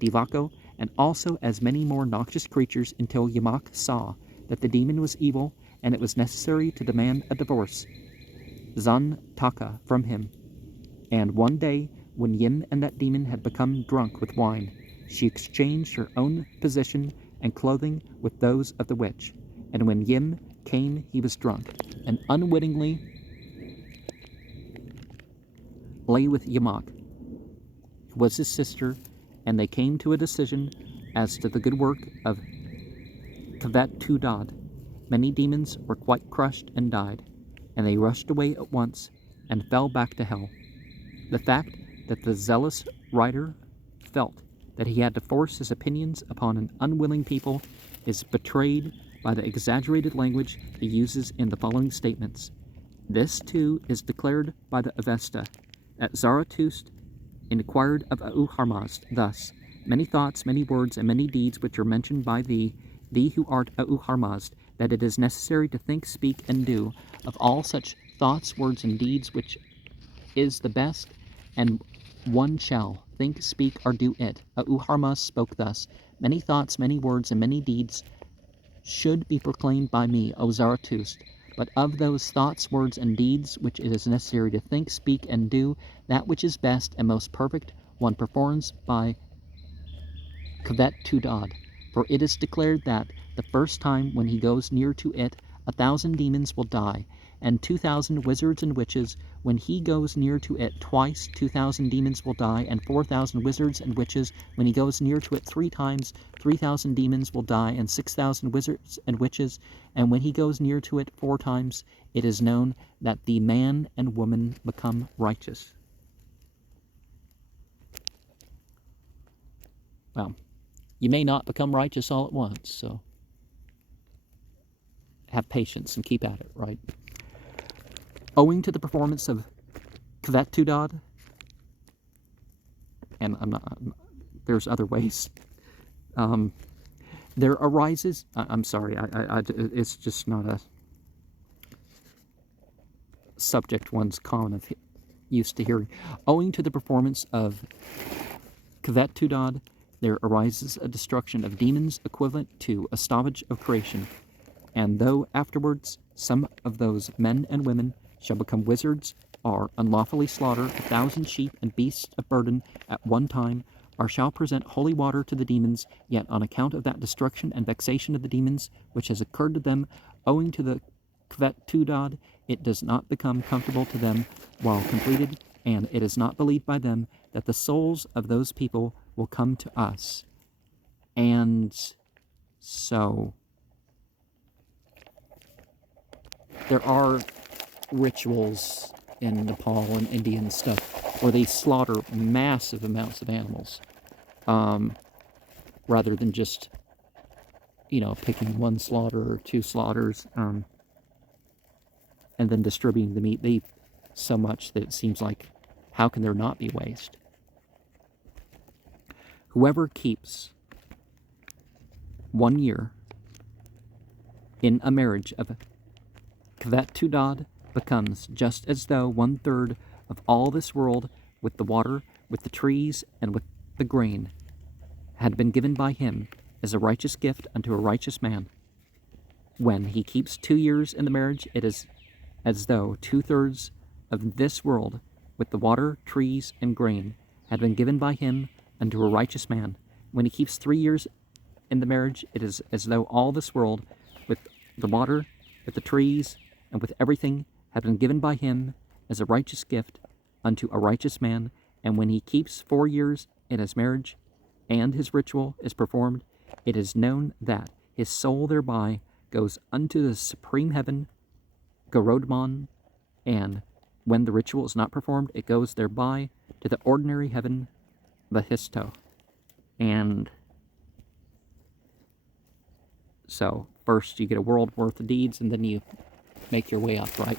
Divako, and also as many more noxious creatures, until Yamak saw that the demon was evil, and it was necessary to demand a divorce, Zan Taka, from him. And one day, when Yim and that demon had become drunk with wine, she exchanged her own position and clothing with those of the witch. And when Yim came, he was drunk, and unwittingly lay with Yamak, who was his sister, and they came to a decision as to the good work of Khvetudad. Many demons were quite crushed and died, and they rushed away at once and fell back to hell. The fact that the zealous writer felt that he had to force his opinions upon an unwilling people is betrayed by the exaggerated language he uses in the following statements. This, too, is declared by the Avesta, that Zarathustra inquired of Uharmaz thus: "Many thoughts, many words, and many deeds which are mentioned by thee who art Uharmaz, that it is necessary to think, speak, and do. Of all such thoughts, words, and deeds, which is the best, and one shall think, speak, or do it." Uharmaz spoke thus: "Many thoughts, many words, and many deeds should be proclaimed by me, O Zarathustra. but of those thoughts, words, and deeds which it is necessary to think, speak, and do, that which is best and most perfect one performs by Khvetudad. For it is declared that the first time when he goes near to it, 1,000 demons will die, and 2,000 wizards and witches. When he goes near to it twice, 2,000 demons will die, and 4,000 wizards and witches. When he goes near to it 3 times, 3,000 demons will die, and 6,000 wizards and witches. And when he goes near to it 4 times, it is known that the man and woman become righteous. Well, you may not become righteous all at once, so have patience and keep at it, right? Owing to the performance of Khvetudad, and there's other ways, there arises, I'm sorry, it's just not a subject one's used to hearing. Owing to the performance of Khvetudad, there arises a destruction of demons equivalent to a stoppage of creation. And though afterwards some of those men and women shall become wizards, or unlawfully slaughter 1,000 sheep and beasts of burden at one time, or shall present holy water to the demons, yet on account of that destruction and vexation of the demons which has occurred to them, owing to the Khvetudad, it does not become comfortable to them while completed, and it is not believed by them that the souls of those people will come to us. And so there are rituals in Nepal and India and stuff where they slaughter massive amounts of animals, rather than just, picking 1 slaughter or 2 slaughters, and then distributing the meat. They so much that it seems like, how can there not be waste? Whoever keeps 1 year in a marriage of Khvetudad becomes just as though 1/3 of all this world, with the water, with the trees, and with the grain, had been given by him as a righteous gift unto a righteous man. When he keeps 2 years in the marriage, it is as though 2/3 of this world, with the water, trees, and grain, had been given by him unto a righteous man. When he keeps 3 years in the marriage, it is as though all this world, with the water, with the trees, and with everything, had been given by him as a righteous gift unto a righteous man. And when he keeps 4 years in his marriage, and his ritual is performed, it is known that his soul thereby goes unto the supreme heaven, Gorodman, and when the ritual is not performed, it goes thereby to the ordinary heaven, Vahisto. And so, first you get a world worth of deeds, and then you make your way up, right?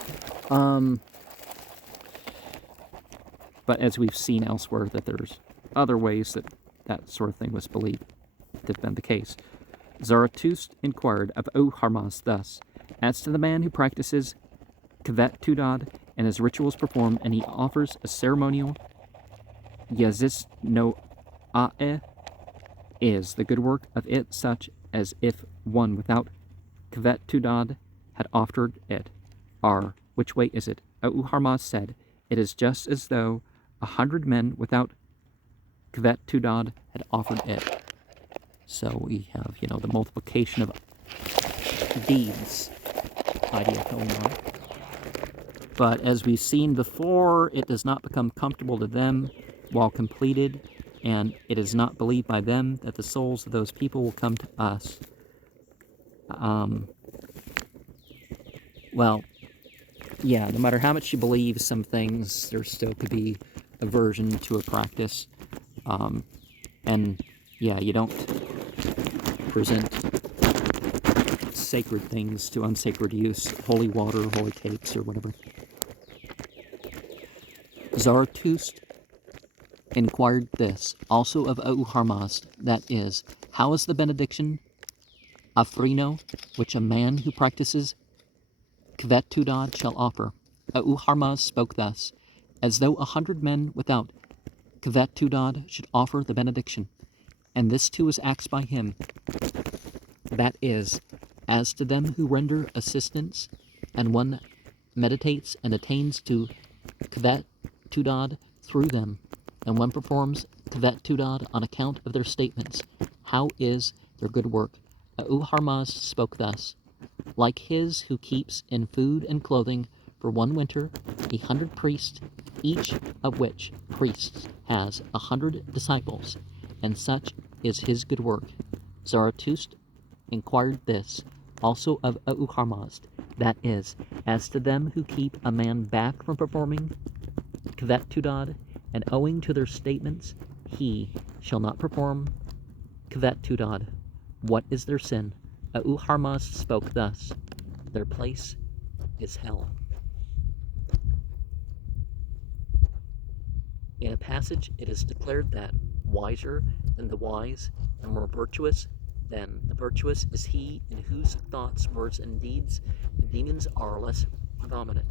But as we've seen elsewhere, that there's other ways that that sort of thing was believed to have been the case. Zarathustra inquired of Harmas thus, as to the man who practices Khvetudad and his rituals performed, and he offers a ceremonial Yazis no Ae, is the good work of it such as if one without Khvetudad had offered it? Or which way is it? Harmas said, it is just as though 100 men without Khvetudad had offered it. So we have, the multiplication of deeds idea going on. But as we've seen before, it does not become comfortable to them while completed, and it is not believed by them that the souls of those people will come to us. Well, yeah, no matter how much you believe some things, there still could be aversion to a practice. And yeah, you don't present sacred things to unsacred use, holy water, holy cakes, or whatever. Zarathustra inquired this also of Harmas, that is, how is the benediction Afrino, which a man who practices Khvetudad shall offer? Harmas spoke thus, as though 100 men without Khvetudad should offer the benediction, and this too is asked by him. That is, as to them who render assistance and one meditates and attains to Khvetudad through them, and one performs Khvetudad on account of their statements. How is their good work? Harmaz spoke thus: like his who keeps in food and clothing for 1 winter 100 priests, each of which priests has 100 disciples, and such is his good work. Zarathustra inquired this also of Harmaz, that is, as to them who keep a man back from performing Khvetudad, and owing to their statements, he shall not perform Khvetudad. What is their sin? Harmaz spoke thus: their place is hell. In a passage it is declared that wiser than the wise and more virtuous than the virtuous is he in whose thoughts, words, and deeds the demons are less predominant,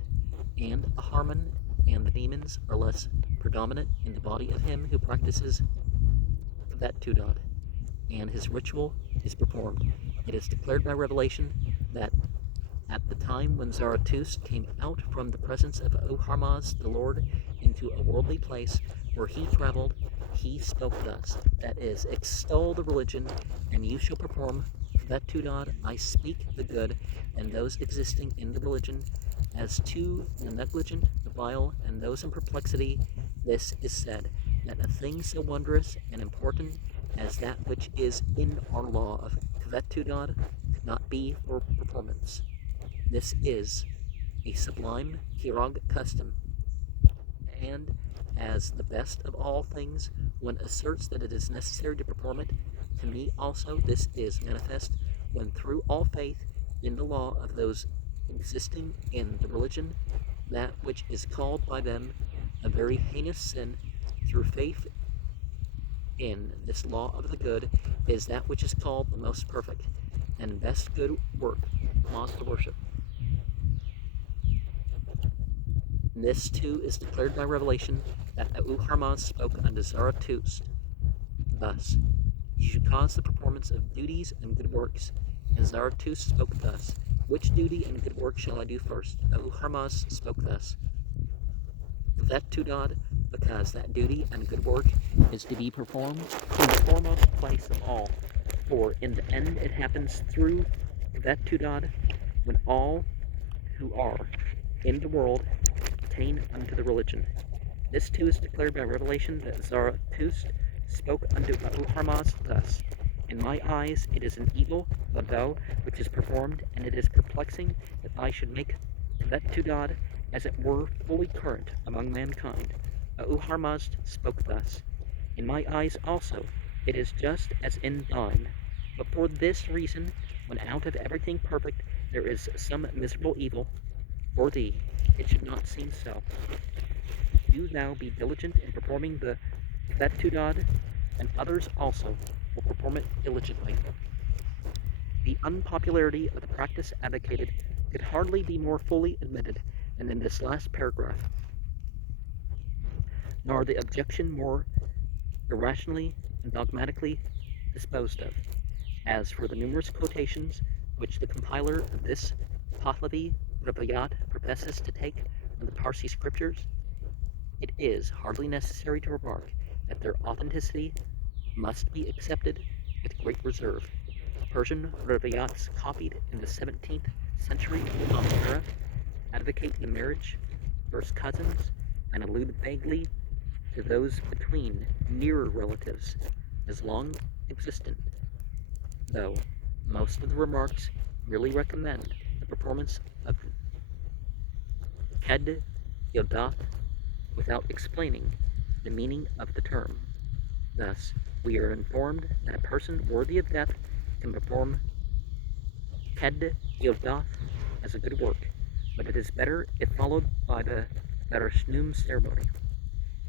and Harman and the demons are less predominant in the body of him who practices Khvetudad, and his ritual is performed. It is declared by revelation that at the time when Zarathustra came out from the presence of Harmaz the Lord into a worldly place where he traveled, he spoke thus, that is, extol the religion, and you shall perform Khvetudad. I speak the good, and those existing in the religion, as to the negligent, the vile, and those in perplexity, this is said, that a thing so wondrous and important as that which is in our law of Khvetudad could not be for performance. This is a sublime Kirag custom, and as the best of all things, one asserts that it is necessary to perform it. To me also this is manifest, when through all faith in the law of those existing in the religion, that which is called by them a very heinous sin, through faith in this law of the good, is that which is called the most perfect and best good work, laws to worship. This too is declared by revelation, that Harmaz spoke unto Zarathustra thus: you should cause the performance of duties and good works. And Zarathustra spoke thus: which duty and good work shall I do first? Harmaz spoke thus: Khvetudad, because that duty and good work is to be performed in the foremost place of all. For in the end it happens through Khvetudad, when all who are in the world attain unto the religion. This too is declared by revelation, that Zarathustra spoke unto Harmaz thus: in my eyes it is an evil, a vow which is performed, and it is perplexing that I should make Khvetudad as it were fully current among mankind. Harmaz spoke thus: in my eyes also it is just as in thine, but for this reason, when out of everything perfect there is some miserable evil, for thee it should not seem so. Do thou be diligent in performing the Khvetudad, and others also will perform it diligently. The unpopularity of the practice advocated could hardly be more fully admitted than in this last paragraph, nor the objection more irrationally and dogmatically disposed of. As for the numerous quotations which the compiler of this Pahlavi professes to take from the Parsi scriptures, it is hardly necessary to remark that their authenticity must be accepted with great reserve. Persian Rivayats copied in the 17th century era advocate the marriage first cousins and allude vaguely to those between nearer relatives as long existent, though most of the remarks merely recommend the performance of Khvetudad without explaining the meaning of the term. Thus, we are informed that a person worthy of death can perform Khvetudad as a good work, but it is better if followed by the Bereshnum ceremony.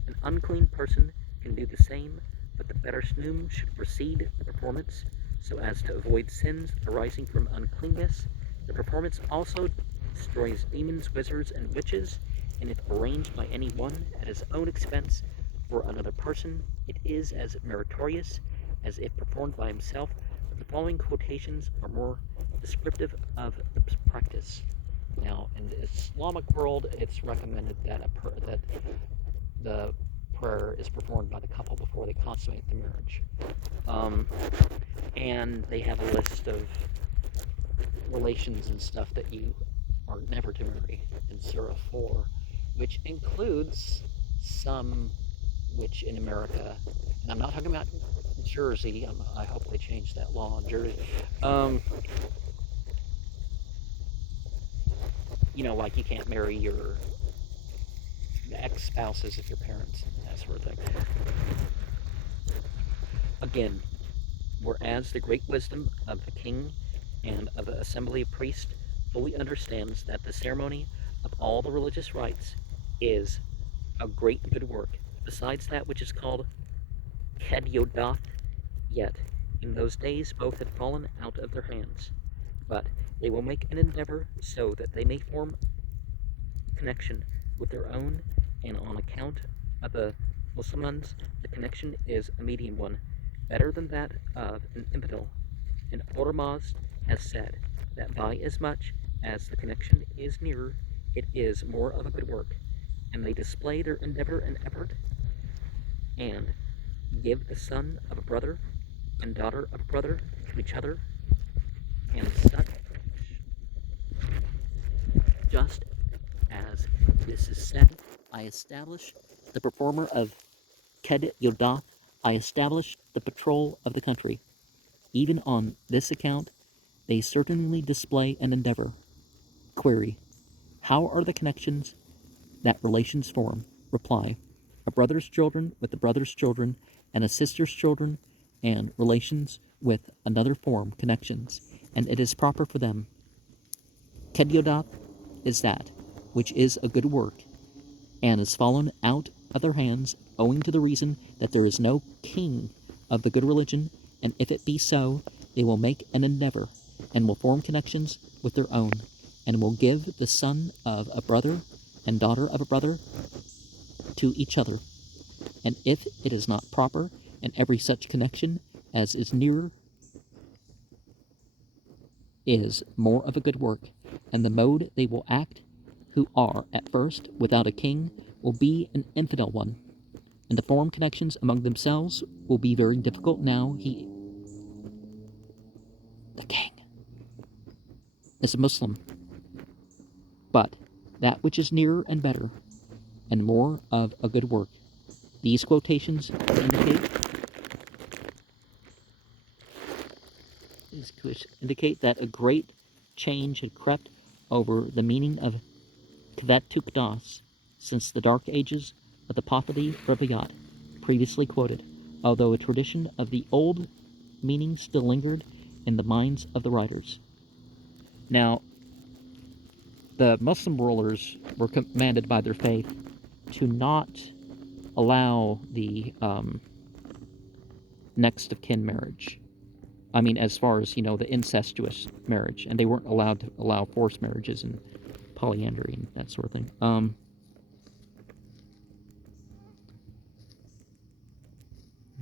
An unclean person can do the same, but the Bereshnum should precede the performance, so as to avoid sins arising from uncleanness. The performance also destroys demons, wizards, and witches, and if arranged by any one at his own expense for another person, it is as meritorious as if performed by himself. But the following quotations are more descriptive of the practice. Now, in the Islamic world, it's recommended that that the prayer is performed by the couple before they consummate the marriage. And they have a list of relations and stuff that you are never to marry in Surah 4, which includes some which in America, and I'm not talking about Jersey, I hope they change that law in Jersey. You know, like you can't marry your ex-spouses of your parents, and that sort of thing. Again, whereas the great wisdom of the king and of the assembly of priests fully understands that the ceremony of all the religious rites is a great and good work, besides that which is called Khvetudad, yet in those days both had fallen out of their hands. But they will make an endeavor so that they may form connection with their own, and on account of the Muslims, the connection is a medium one, better than that of an infidel. And Ormazd has said that by as much as the connection is nearer, it is more of a good work, and they display their endeavor and effort, and give the son of a brother and daughter of a brother to each other, and such, just as this is said, I establish the performer of Khvetudad, I establish the patrol of the country. Even on this account, they certainly display an endeavor. Query: how are the connections that relations form? Reply: a brother's children with a brother's children, and a sister's children, and relations with another form connections, and it is proper for them. Khvetudad is that which is a good work, and is fallen out of their hands owing to the reason that there is no king of the good religion, and if it be so, they will make an endeavor, and will form connections with their own, and will give the son of a brother and daughter of a brother to each other. And if it is not proper, and every such connection as is nearer is more of a good work, and the mode they will act who are at first without a king will be an infidel one, and to form connections among themselves will be very difficult. Now the king, is a Muslim, but that which is nearer and better, and more of a good work. These quotations indicate that a great change had crept over the meaning of Khvetuk-Das since the dark ages of the Pahlavi Rabiat, previously quoted, although a tradition of the old meaning still lingered in the minds of the writers. Now, the Muslim rulers were commanded by their faith to not allow the next of kin marriage. I mean, as far as, the incestuous marriage, and they weren't allowed to allow forced marriages and polyandry and that sort of thing.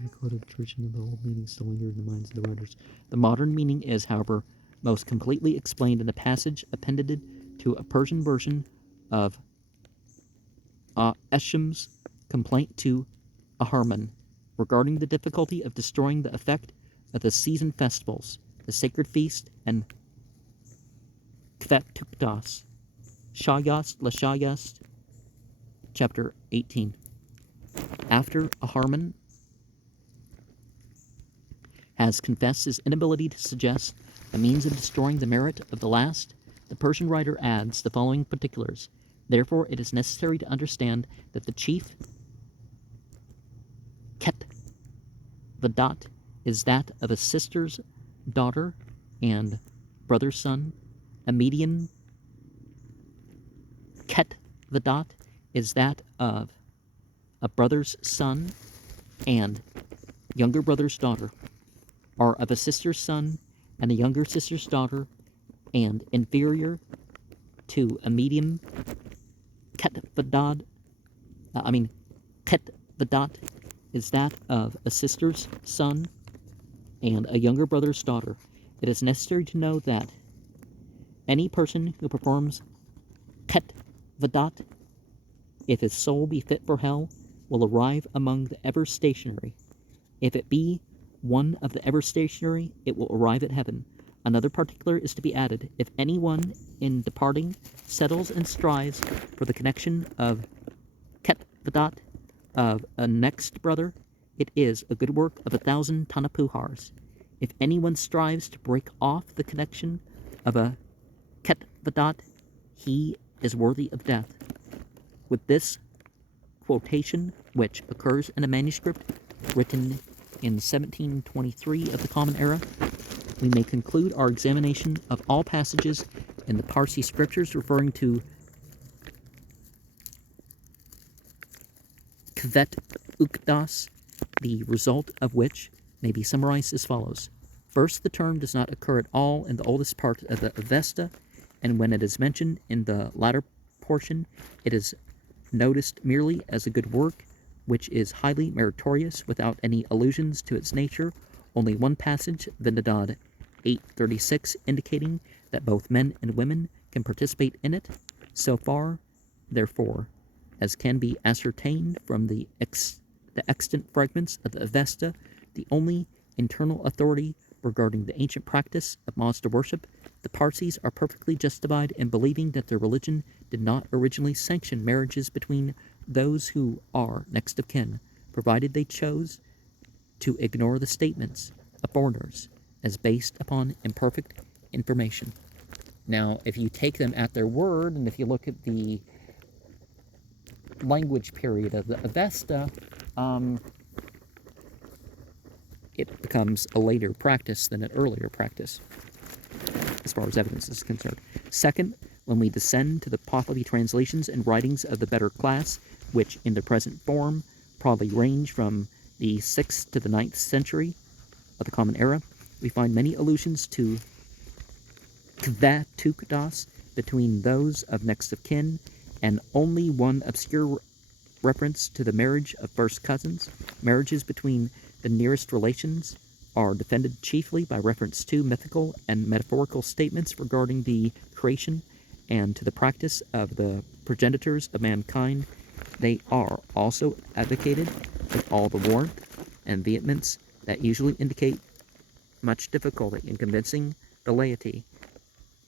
Recorded tradition of the old meaning still lingered in the minds of the writers. The modern meaning is, however, most completely explained in a passage appended to a Persian version of Eshem's complaint to Aharman regarding the difficulty of destroying the effect of the season festivals, the sacred feast, and Khvetuk-Das. Shayast Lashayast, chapter 18. After Aharman has confessed his inability to suggest a means of destroying the merit of the last, the Persian writer adds the following particulars. Therefore, it is necessary to understand that the chief Khvetudad is that of a sister's daughter and brother's son. A median Khvetudad is that of a brother's son and younger brother's daughter, or of a sister's son and a younger sister's daughter, and inferior to a medium Khvetudad. Khvetudad is that of a sister's son and a younger brother's daughter. It is necessary to know that any person who performs Khvetudad, if his soul be fit for hell, will arrive among the ever stationary. If it be one of the ever stationary, it will arrive at heaven. Another particular is to be added. If any one in departing settles and strives for the connection of Khvetudad of a next brother, it is a good work of 1,000 Tanapuhars. If anyone strives to break off the connection of a Khvetudad, he is worthy of death. With this quotation, which occurs in a manuscript written in 1723 of the Common Era, we may conclude our examination of all passages in the Parsi scriptures referring to Khvetuk-Das, the result of which may be summarized as follows. First, the term does not occur at all in the oldest part of the Avesta, and when it is mentioned in the latter portion, it is noticed merely as a good work, which is highly meritorious without any allusions to its nature. Only one passage, Vinodad 8:36, indicating that both men and women can participate in it. So far, therefore, as can be ascertained from the extant fragments of the Avesta, the only internal authority regarding the ancient practice of monster worship, the Parsis are perfectly justified in believing that their religion did not originally sanction marriages between those who are next of kin, provided they chose to ignore the statements of foreigners as based upon imperfect information. Now, if you take them at their word, and if you look at the language period of the Avesta, it becomes a later practice than an earlier practice, as far as evidence is concerned. Second, when we descend to the Pahlavi translations and writings of the better class, which in the present form probably range from the 6th to the 9th century of the Common Era, we find many allusions to Khvetuk-Das between those of next of kin, and only one obscure reference to the marriage of first cousins. Marriages between the nearest relations are defended chiefly by reference to mythical and metaphorical statements regarding the creation and to the practice of the progenitors of mankind. They are also advocated with all the warmth and vehemence that usually indicate much difficulty in convincing the laity,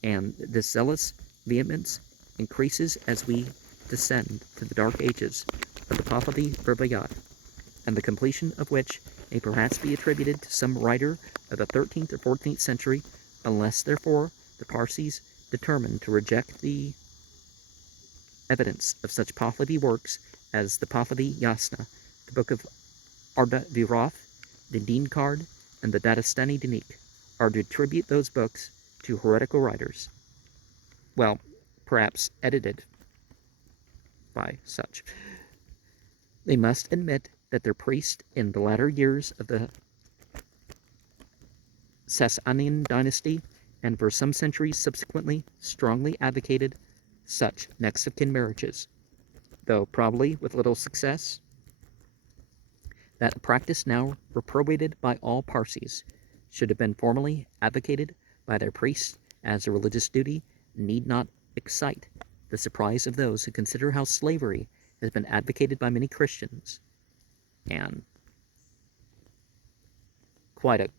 and this zealous vehemence increases as we descend to the dark ages of the Pahlavi Verbayat, and the completion of which may perhaps be attributed to some writer of the 13th or 14th century, unless, therefore, the Parsis determined to reject the evidence of such Pahlavi works as the Pahlavi Yasna, the Book of Arda Virath, the Deen Card, and the Dadastani Dinik, are to attribute those books to heretical writers. Well, perhaps edited by such. They must admit that their priest in the latter years of the Sasanian dynasty, and for some centuries subsequently, strongly advocated such next of kin marriages, though probably with little success. That a practice now reprobated by all Parsis should have been formally advocated by their priests as a religious duty need not excite the surprise of those who consider how slavery has been advocated by many Christians, and quite a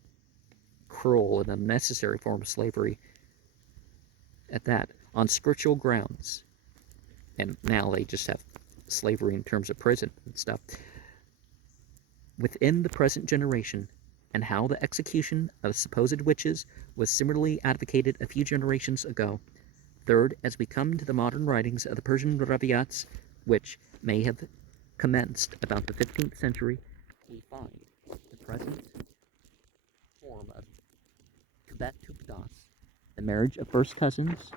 cruel and unnecessary form of slavery at that, on scriptural grounds. And now they just have slavery in terms of prison and stuff. Within the present generation, and how the execution of supposed witches was similarly advocated a few generations ago. Third, as we come to the modern writings of the Persian Rabiats, which may have commenced about the 15th century, we find the present form of Khvetuk-Das, the marriage of first cousins,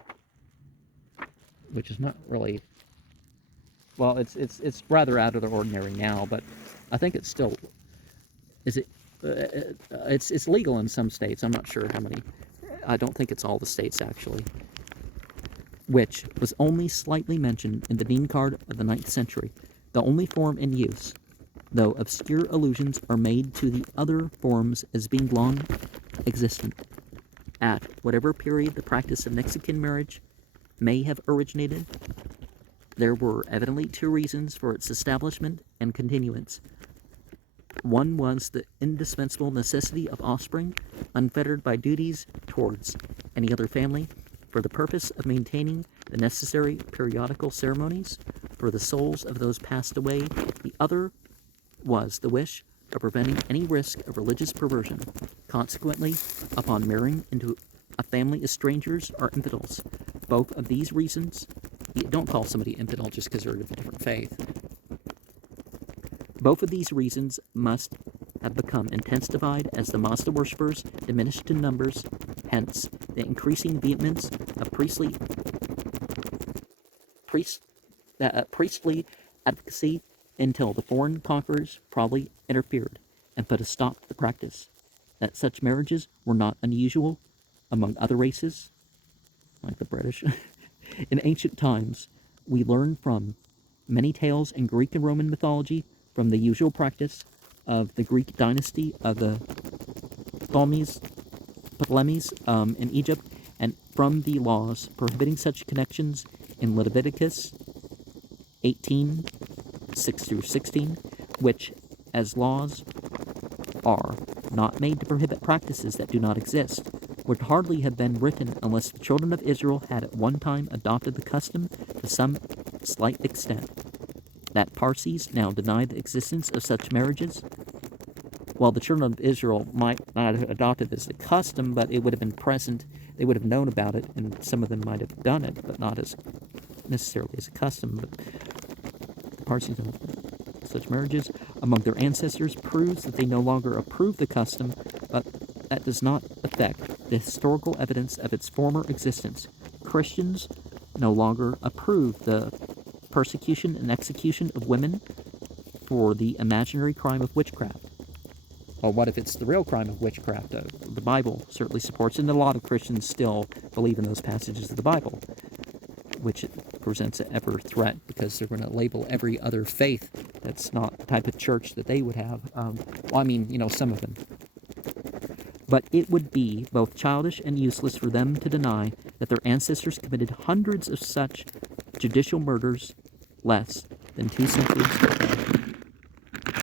which is not really, well, it's rather out of the ordinary now, but I think it's still, it's legal in some states. I'm not sure how many. I don't think it's all the states, actually. Which was only slightly mentioned in the Deen Card of the 9th century, the only form in use, though obscure allusions are made to the other forms as being long existent. At whatever period the practice of next of kin marriage may have originated, there were evidently two reasons for its establishment and continuance. One was the indispensable necessity of offspring, unfettered by duties towards any other family, for the purpose of maintaining the necessary periodical ceremonies for the souls of those passed away. The other was the wish of preventing any risk of religious perversion. Consequently, upon marrying into a family as strangers or infidels, both of these reasons, you don't call somebody infidel just because they're of a different faith. Both of these reasons must have become intensified as the Mazda worshippers diminished in numbers, hence the increasing vehemence of priestly advocacy until the foreign conquerors probably interfered and put a stop to the practice. That such marriages were not unusual among other races, like the British. In ancient times, we learn from many tales in Greek and Roman mythology from the usual practice of the Greek dynasty of the Ptolemies in Egypt, and from the laws prohibiting such connections in Leviticus 18, 6-16, which, as laws are not made to prohibit practices that do not exist, would hardly have been written unless the children of Israel had at one time adopted the custom to some slight extent. That Parsis now deny the existence of such marriages, while the children of Israel might not have adopted this custom, but it would have been present, they would have known about it, and some of them might have done it, but not as necessarily as a custom. But the Parsis don't such marriages among their ancestors proves that they no longer approve the custom, but that does not affect the historical evidence of its former existence. Christians no longer approve the persecution and execution of women for the imaginary crime of witchcraft. Well, what if it's the real crime of witchcraft? The Bible certainly supports, and a lot of Christians still believe in those passages of the Bible, which presents an ever threat because they're going to label every other faith that's not the type of church that they would have. Some of them. But it would be both childish and useless for them to deny that their ancestors committed hundreds of such judicial murders less than 2 centuries ago.